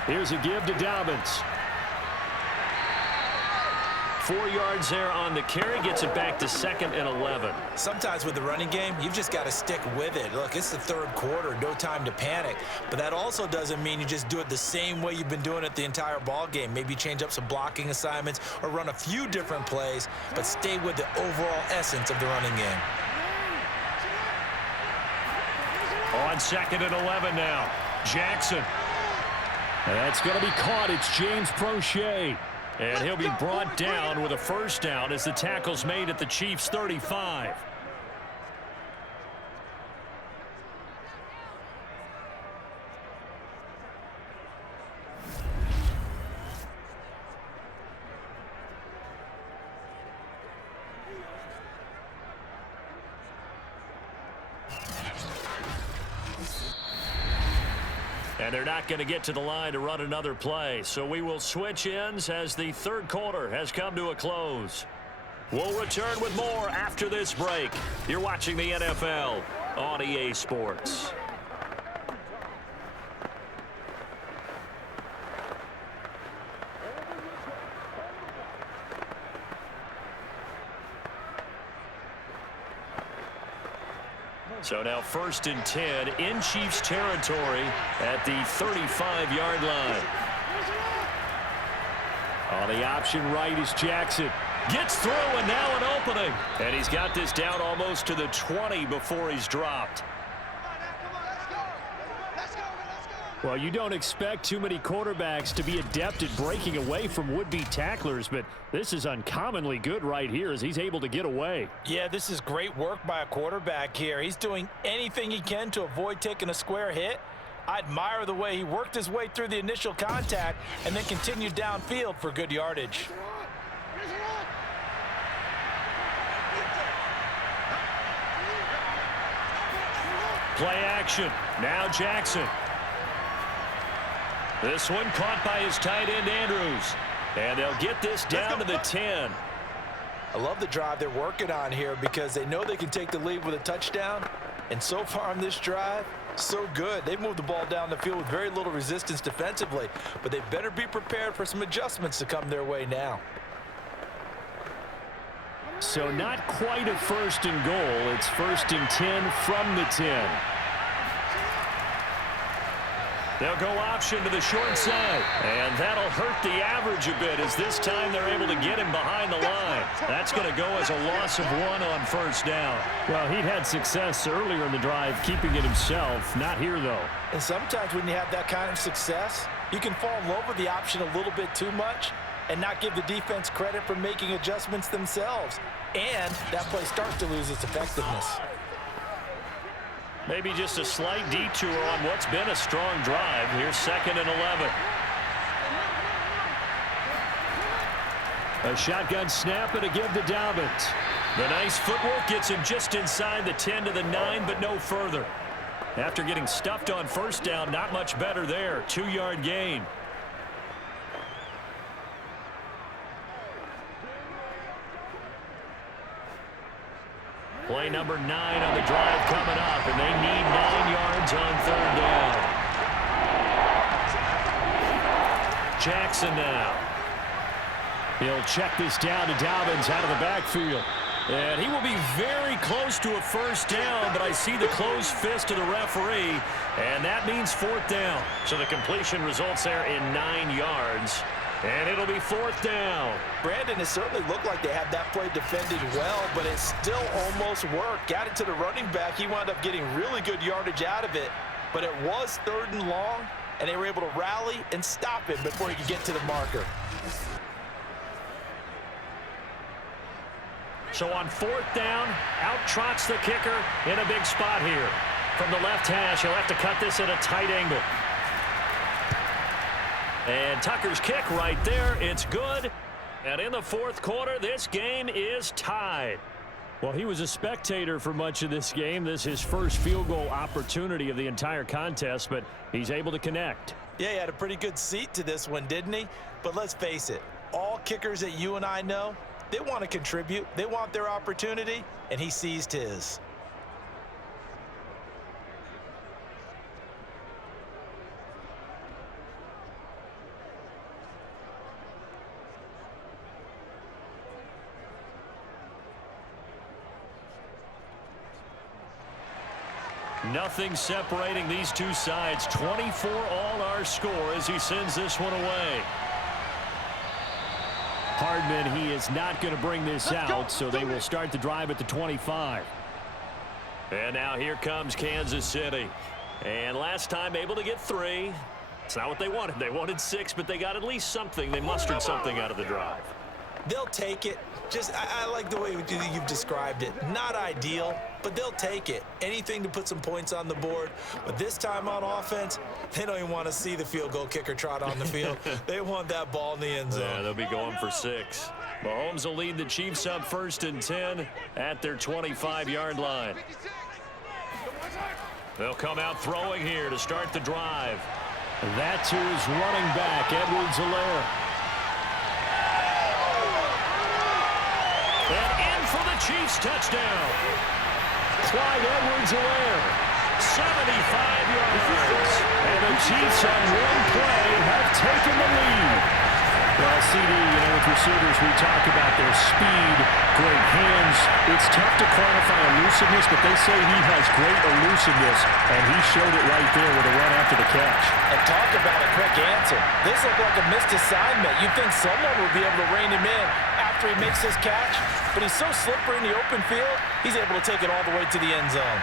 Here's a give to Dobbins. 4 yards there on the carry, gets it back to 2nd and 11. Sometimes with the running game, you've just got to stick with it. Look, it's the 3rd quarter, no time to panic. But that also doesn't mean you just do it the same way you've been doing it the entire ball game. Maybe change up some blocking assignments or run a few different plays, but stay with the overall essence of the running game. On 2nd and 11 now, Jackson. That's going to be caught. It's James Prochet. And he'll be brought down with a 1st down as the tackle's made at the Chiefs' 35. And they're not going to get to the line to run another play. So we will switch ends as the third quarter has come to a close. We'll return with more after this break. You're watching the NFL on EA Sports. So now 1st and 10 in Chiefs territory at the 35-yard line. On the option right is Jackson. Gets through and now an opening. And he's got this down almost to the 20 before he's dropped. Well, you don't expect too many quarterbacks to be adept at breaking away from would-be tacklers, but this is uncommonly good right here as he's able to get away. Yeah, this is great work by a quarterback here. He's doing anything he can to avoid taking a square hit. I admire the way he worked his way through the initial contact and then continued downfield for good yardage. Play action. Now Jackson. This one caught by his tight end, Andrews. And they'll get this down to the 10. I love the drive they're working on here because they know they can take the lead with a touchdown. And so far on this drive, so good. They've moved the ball down the field with very little resistance defensively. But they better be prepared for some adjustments to come their way now. So not quite a 1st and goal. It's 1st and 10 from the 10. They'll go option to the short side. And that'll hurt the average a bit as this time they're able to get him behind the line. That's going to go as a loss of 1 on 1st down. Well, he'd had success earlier in the drive keeping it himself. Not here, though. And sometimes when you have that kind of success, you can fall in love with the option a little bit too much and not give the defense credit for making adjustments themselves. And that play starts to lose its effectiveness. Maybe just a slight detour on what's been a strong drive. Here's 2nd and 11. A shotgun snap and a give to Dobbins. The nice footwork gets him just inside the 10 to the 9, but no further. After getting stuffed on 1st down, not much better there. 2-yard gain. Play number 9 on the drive coming up, and they need 9 yards on 3rd down. Jackson now. He'll check this down to Dobbins out of the backfield. And he will be very close to a 1st down, but I see the closed fist of the referee, and that means 4th down. So the completion results there in 9 yards. And it'll be 4th down. Brandon, it certainly looked like they had that play defended well, but it still almost worked. Got it to the running back. He wound up getting really good yardage out of it, but it was 3rd and long, and they were able to rally and stop him before he could get to the marker. So on 4th down, out trots the kicker in a big spot here. From the left hash, he'll have to cut this at a tight angle. And Tucker's kick right there. It's good. And in the 4th quarter, this game is tied. Well, he was a spectator for much of this game. This is his first field goal opportunity of the entire contest, but he's able to connect. Yeah, he had a pretty good seat to this one, didn't he? But let's face it, all kickers that you and I know, they want to contribute. They want their opportunity, and he seized his. Nothing separating these two sides. 24 all our score as he sends this one away. Hardman, he is not going to bring this out, so they will start the drive at the 25. And now here comes Kansas City. And last time able to get 3. It's not what they wanted. They wanted 6, but they got at least something. They mustered something out of the drive. They'll take it. I like the way you've described it. Not ideal, but they'll take it. Anything to put some points on the board. But this time on offense, they don't even want to see the field goal kicker trot on the field. They want that ball in the end zone. Yeah, they'll be going for 6. Mahomes will lead the Chiefs up 1st and 10 at their 25-yard line. They'll come out throwing here to start the drive. That to his running back, Edwards-Helaire. And in for the Chiefs touchdown. Clyde Edwards-Helaire, 75 yards. And the Chiefs on one play have taken the lead. Well, CD, with receivers, we talk about their speed, great hands. It's tough to quantify elusiveness, but they say he has great elusiveness, and he showed it right there with a run after the catch. And talk about a quick answer. This looked like a missed assignment. You'd think someone would be able to rein him in after he makes this catch, but he's so slippery in the open field, he's able to take it all the way to the end zone.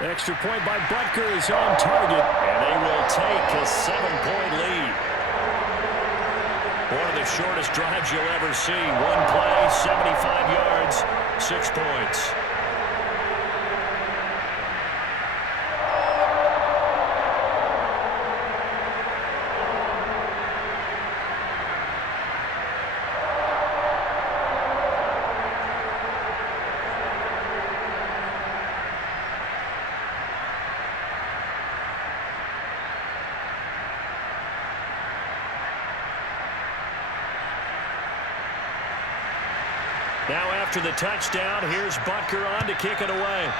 Extra point by Butker is on target, and they will take a 7-point lead. One of the shortest drives you'll ever see. One play, 75 yards, 6 points. Now after the touchdown, here's Butker on to kick it away.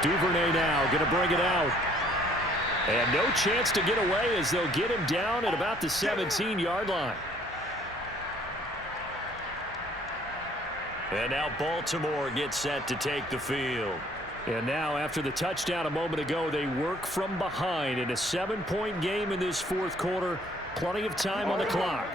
Duvernay now going to bring it out. And no chance to get away as they'll get him down at about the 17-yard line. And now Baltimore gets set to take the field. And now after the touchdown a moment ago, they work from behind in a 7-point game in this fourth quarter. Plenty of time on the clock.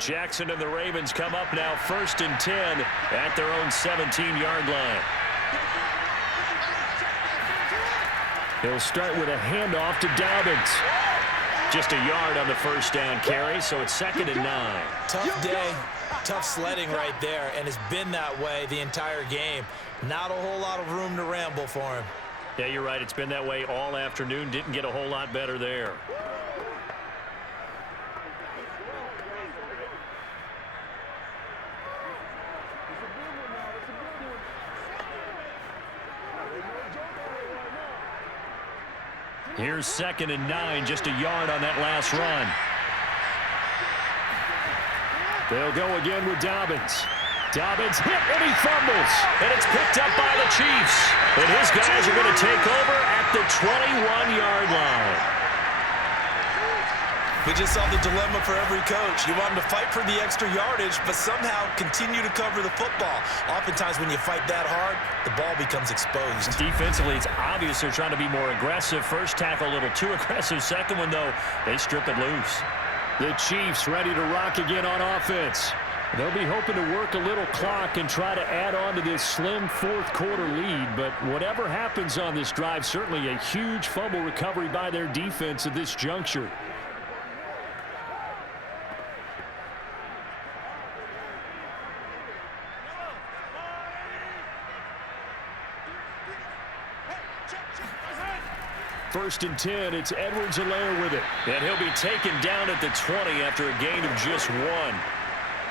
Jackson and the Ravens come up now 1st and 10 at their own 17-yard line. He'll start with a handoff to Dobbins. Just a yard on the first down carry, so it's 2nd and 9. Tough day, tough sledding right there, and it's been that way the entire game. Not a whole lot of room to ramble for him. Yeah, you're right. It's been that way all afternoon. Didn't get a whole lot better there. Here's 2nd and 9, just a yard on that last run. They'll go again with Dobbins. Dobbins hit and he fumbles. And it's picked up by the Chiefs. And his guys are going to take over at the 21-yard line. We just saw the dilemma for every coach. You want them to fight for the extra yardage, but somehow continue to cover the football. Oftentimes when you fight that hard, the ball becomes exposed. Defensively, it's obvious they're trying to be more aggressive. First tackle, a little too aggressive. Second one, though, they strip it loose. The Chiefs ready to rock again on offense. They'll be hoping to work a little clock and try to add on to this slim fourth quarter lead. But whatever happens on this drive, certainly a huge fumble recovery by their defense at this juncture. First and 10, it's Edwards-Helaire with it. And he'll be taken down at the 20 after a gain of just 1.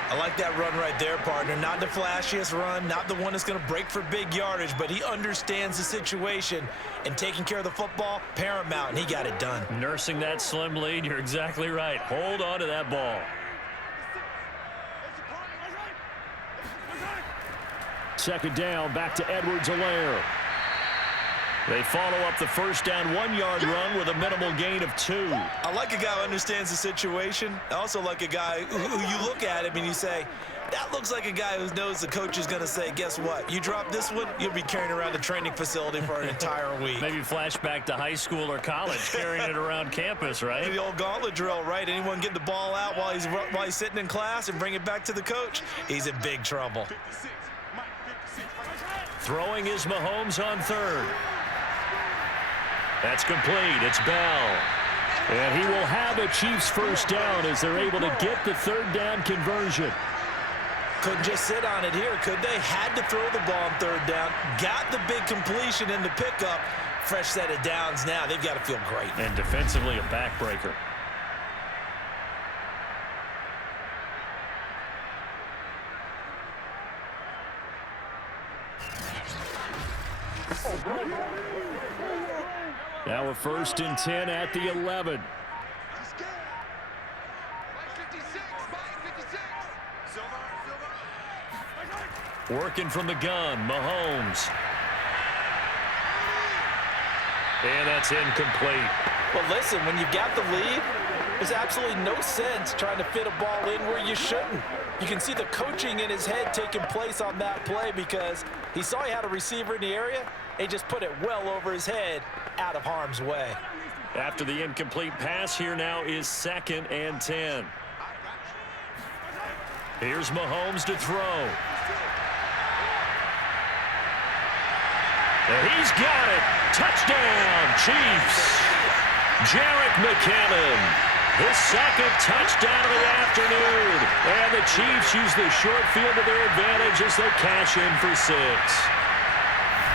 I like that run right there, partner. Not the flashiest run, not the one that's going to break for big yardage, but he understands the situation, and taking care of the football, paramount, and he got it done. Nursing that slim lead, you're exactly right. Hold on to that ball. Second down, back to Edwards-Helaire. They follow up the first down 1-yard run with a minimal gain of 2. I like a guy who understands the situation. I also like a guy who you look at him and you say, that looks like a guy who knows the coach is going to say, guess what? You drop this one, you'll be carrying around the training facility for an entire week. Maybe flashback to high school or college, carrying it around campus, right? The old gauntlet drill, right? Anyone get the ball out while he's sitting in class and bring it back to the coach, he's in big trouble. Throwing is Mahomes on third. That's complete. It's Bell. And he will have a Chiefs first down as they're able to get the third down conversion. couldn't just sit on it here, could they? Had to throw the ball on third down, got the big completion in the pickup. Fresh set of downs now. They've got to feel great. And defensively, a backbreaker. Now a 1st and 10 at the 11. Working from the gun, Mahomes. And that's incomplete. Well, listen, when you've got the lead, there's absolutely no sense trying to fit a ball in where you shouldn't. You can see the coaching in his head taking place on that play because he saw he had a receiver in the area and he just put it well over his head out of harm's way. After the incomplete pass, here now is 2nd and 10. Here's Mahomes to throw. And he's got it. Touchdown, Chiefs. Jerick McKinnon, his 2nd touchdown of the afternoon. And the Chiefs use the short field to their advantage as they cash in for 6.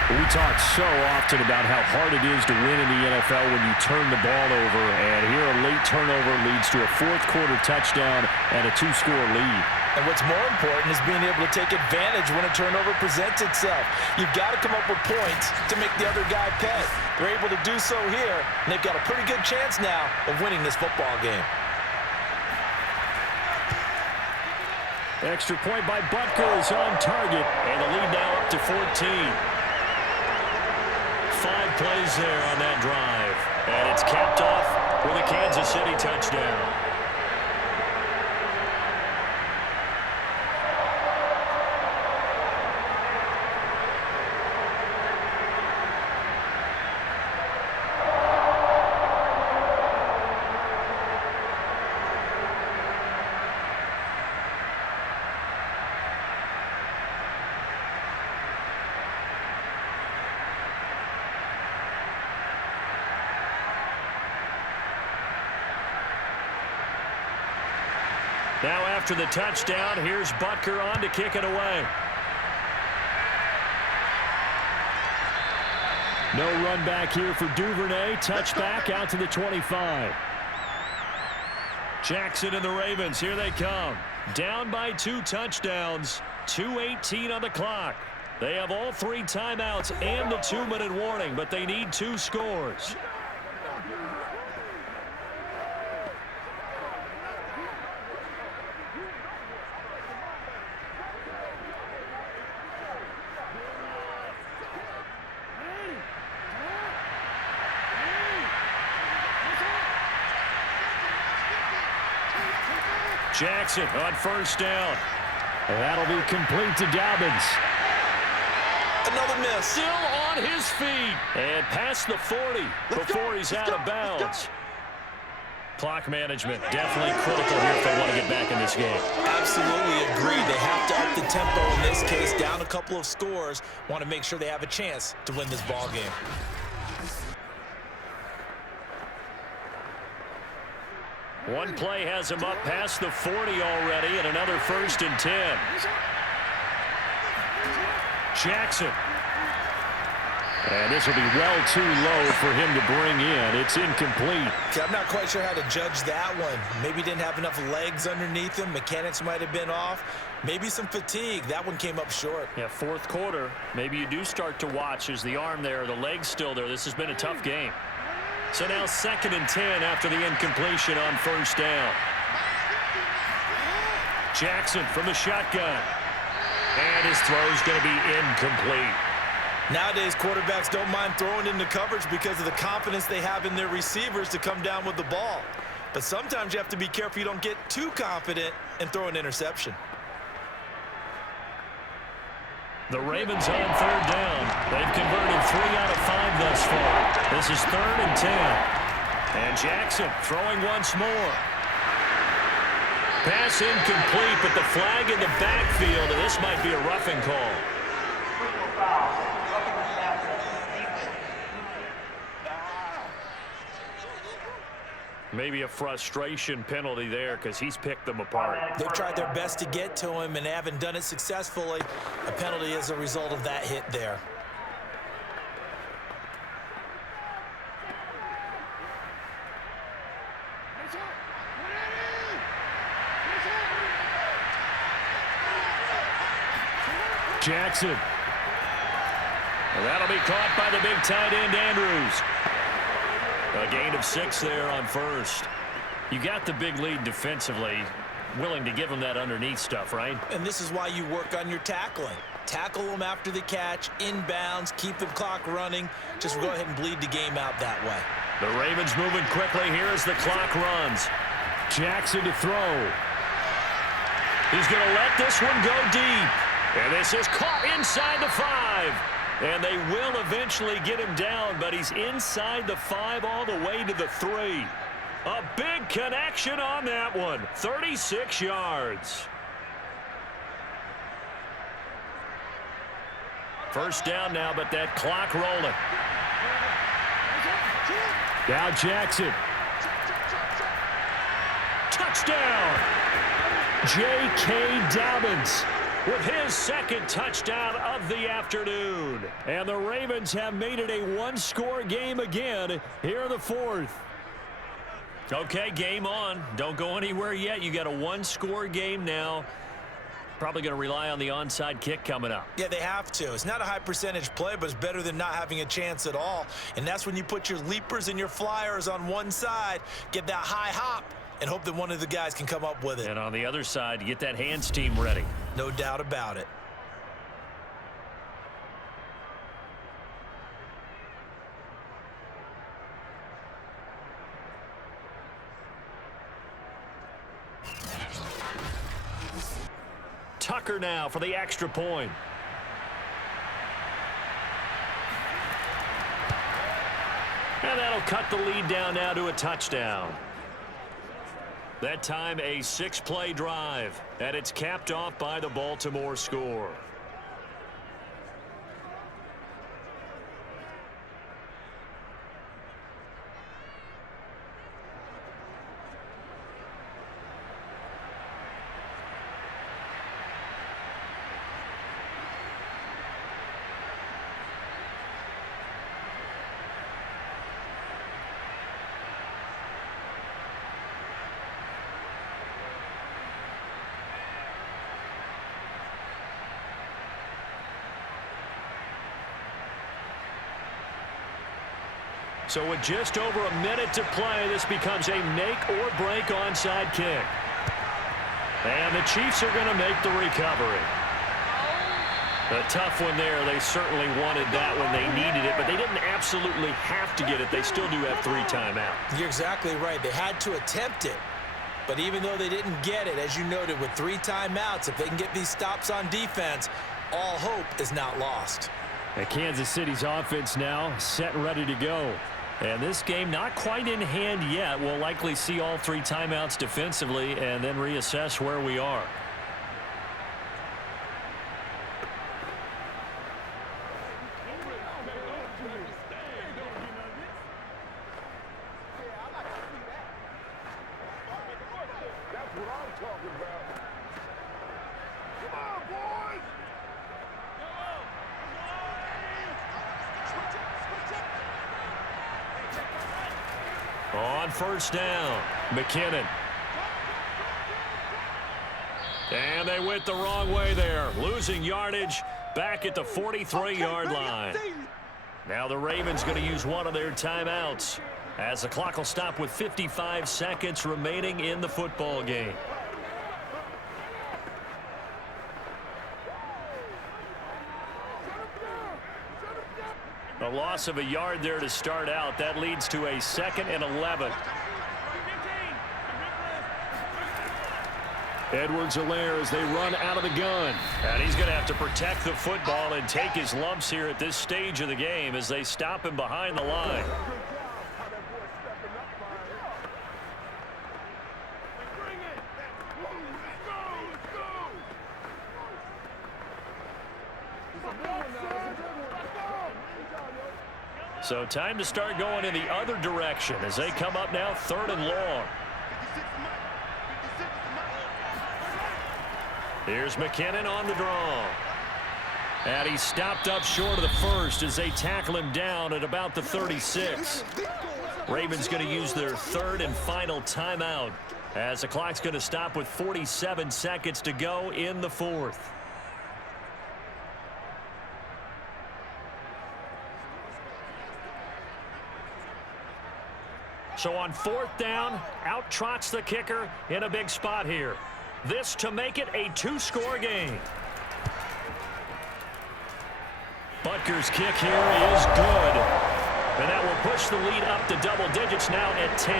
We talk so often about how hard it is to win in the NFL when you turn the ball over. And here a late turnover leads to a 4th quarter touchdown and a 2-score lead. And what's more important is being able to take advantage when a turnover presents itself. You've got to come up with points to make the other guy pay. They're able to do so here, and they've got a pretty good chance now of winning this football game. Extra point by Butker is on target, and the lead now up to 14. 5 plays there on that drive. And it's capped off with a Kansas City touchdown. Now after the touchdown, here's Butker on to kick it away. No run back here for Duvernay. Touchback out to the 25. Jackson and the Ravens, here they come. Down by 2 touchdowns. 2:18 on the clock. They have all 3 timeouts and the 2-minute warning, but they need 2 scores. Jackson on 1st down. And that'll be complete to Dobbins. Another miss. Still on his feet. And past the 40 before he's out of bounds. Clock management definitely critical here if they want to get back in this game. Absolutely agreed. They have to up the tempo in this case, down a couple of scores. Want to make sure they have a chance to win this ball game. One play has him up past the 40 already, and another 1st and 10. Jackson. And this will be well too low for him to bring in. It's incomplete. Okay, I'm not quite sure how to judge that one. Maybe didn't have enough legs underneath him. Mechanics might have been off. Maybe some fatigue. That one came up short. Yeah, 4th quarter. Maybe you do start to watch as the arm there, the leg's still there. This has been a tough game. So now 2nd and 10 after the incompletion on 1st down. Jackson from the shotgun. And his throw's going to be incomplete. Nowadays, quarterbacks don't mind throwing into coverage because of the confidence they have in their receivers to come down with the ball. But sometimes you have to be careful you don't get too confident and throw an interception. The Ravens on 3rd down. They've converted 3 out of 5 thus far. This is 3rd and 10. And Jackson throwing once more. Pass incomplete, but the flag in the backfield, and this might be a roughing call. Maybe a frustration penalty there because he's picked them apart. They've tried their best to get to him and haven't done it successfully. A penalty is a result of that hit there. Jackson. Well, that'll be caught by the big tight end, Andrews. A gain of 6 there on first. You got the big lead defensively. Willing to give them that underneath stuff, right? And this is why you work on your tackling. Tackle them after the catch, inbounds, keep the clock running. Just go ahead and bleed the game out that way. The Ravens moving quickly here as the clock runs. Jackson to throw. He's going to let this one go deep. And this is caught inside the 5. And they will eventually get him down, but he's inside the 5 all the way to the 3. A big connection on that one. 36 yards. First down now, but that clock rolling. Now Jackson. Touchdown. J.K. Dobbins with his second touchdown of the afternoon. And the Ravens have made it a one-score game again here in the 4th. Okay, game on. Don't go anywhere yet. You got a one-score game now. Probably going to rely on the onside kick coming up. Yeah, they have to. It's not a high percentage play, but it's better than not having a chance at all. And that's when you put your leapers and your flyers on one side, get that high hop, and hope that one of the guys can come up with it. And on the other side, get that hands team ready. No doubt about it. Tucker now for the extra point. And that'll cut the lead down now to a touchdown. That time a 6-play drive, and it's capped off by the Baltimore score. So with just over a minute to play, this becomes a make-or-break onside kick. And the Chiefs are going to make the recovery. A tough one there. They certainly wanted that when they needed it, but they didn't absolutely have to get it. They still do have 3 timeouts. You're exactly right. They had to attempt it. But even though they didn't get it, as you noted, with 3 timeouts, if they can get these stops on defense, all hope is not lost. And Kansas City's offense now set and ready to go. And this game not quite in hand yet. We'll likely see all 3 timeouts defensively and then reassess where we are. That's what I'm talking about. Come on, boys! On first down, McKinnon. And they went the wrong way there, losing yardage back at the 43-yard line. Now the Ravens going to use one of their timeouts as the clock will stop with 55 seconds remaining in the football game. A loss of a yard there to start out. That leads to a 2nd and 11. Edwards-Helaire as they run out of the gun. And he's going to have to protect the football and take his lumps here at this stage of the game as they stop him behind the line. So time to start going in the other direction as they come up now 3rd and long. Here's McKinnon on the draw. And he's stopped up short of the first as they tackle him down at about the 36. Ravens going to use their 3rd and final timeout as the clock's going to stop with 47 seconds to go in the 4th. So on 4th down, out trots the kicker in a big spot here. This to make it a 2-score game. Butker's kick here is good. And that will push the lead up to double digits now at 10.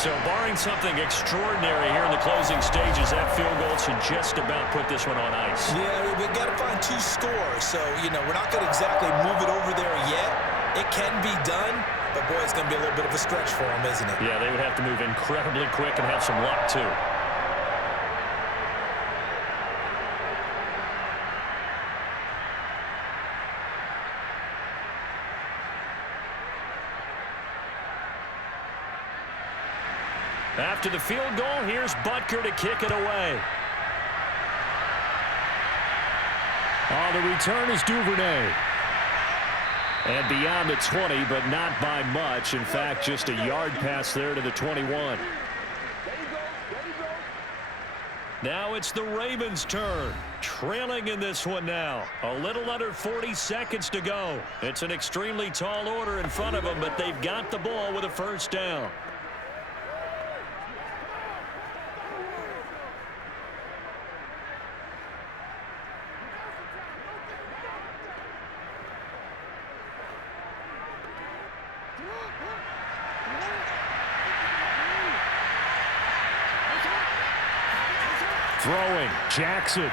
So barring something extraordinary here in the closing stages, that field goal should just about put this one on ice. Yeah, we've got to find 2 scores. So, we're not going to exactly move it over there yet. It can be done, but boy, it's going to be a little bit of a stretch for them, isn't it? Yeah, they would have to move incredibly quick and have some luck, too. After the field goal, here's Butker to kick it away. The return is Duvernay. And beyond the 20, but not by much. In fact, just a yard pass there to the 21. Now it's the Ravens' turn. Trailing in this one now. A little under 40 seconds to go. It's an extremely tall order in front of them, but they've got the ball with a 1st down. Throwing, Jackson.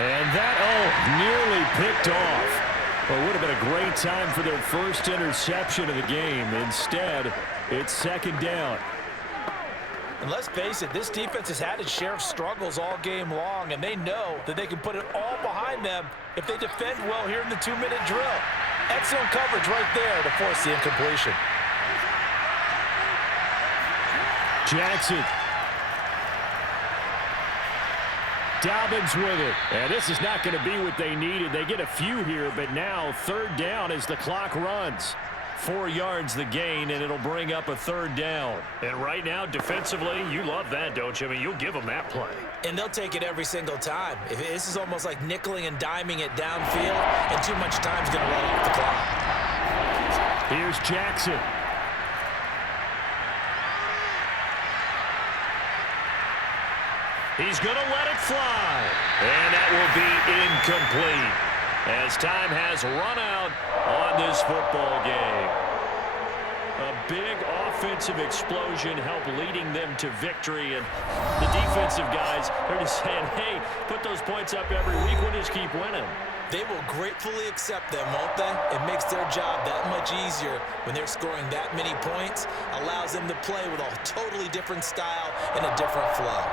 And that, nearly picked off. Well, it would have been a great time for their first interception of the game. Instead, it's 2nd down. And let's face it, this defense has had its share of struggles all game long, and they know that they can put it all behind them if they defend well here in the 2-minute drill. Excellent coverage right there to force the incompletion. Jackson. Dobbins with it. And this is not going to be what they needed. They get a few here, but now 3rd down as the clock runs. 4 yards the gain, and it'll bring up a 3rd down. And right now, defensively, you love that, don't you? I mean, you'll give them that play. And they'll take it every single time. This is almost like nickeling and diming it downfield, and too much time's going to run off the clock. Here's Jackson. He's going to let it fly. And that will be incomplete as time has run out on this football game. A big offensive explosion helped leading them to victory. And the defensive guys, they're just saying, hey, put those points up every week. We'll just keep winning. They will gratefully accept them, won't they? It makes their job that much easier when they're scoring that many points. Allows them to play with a totally different style and a different flow.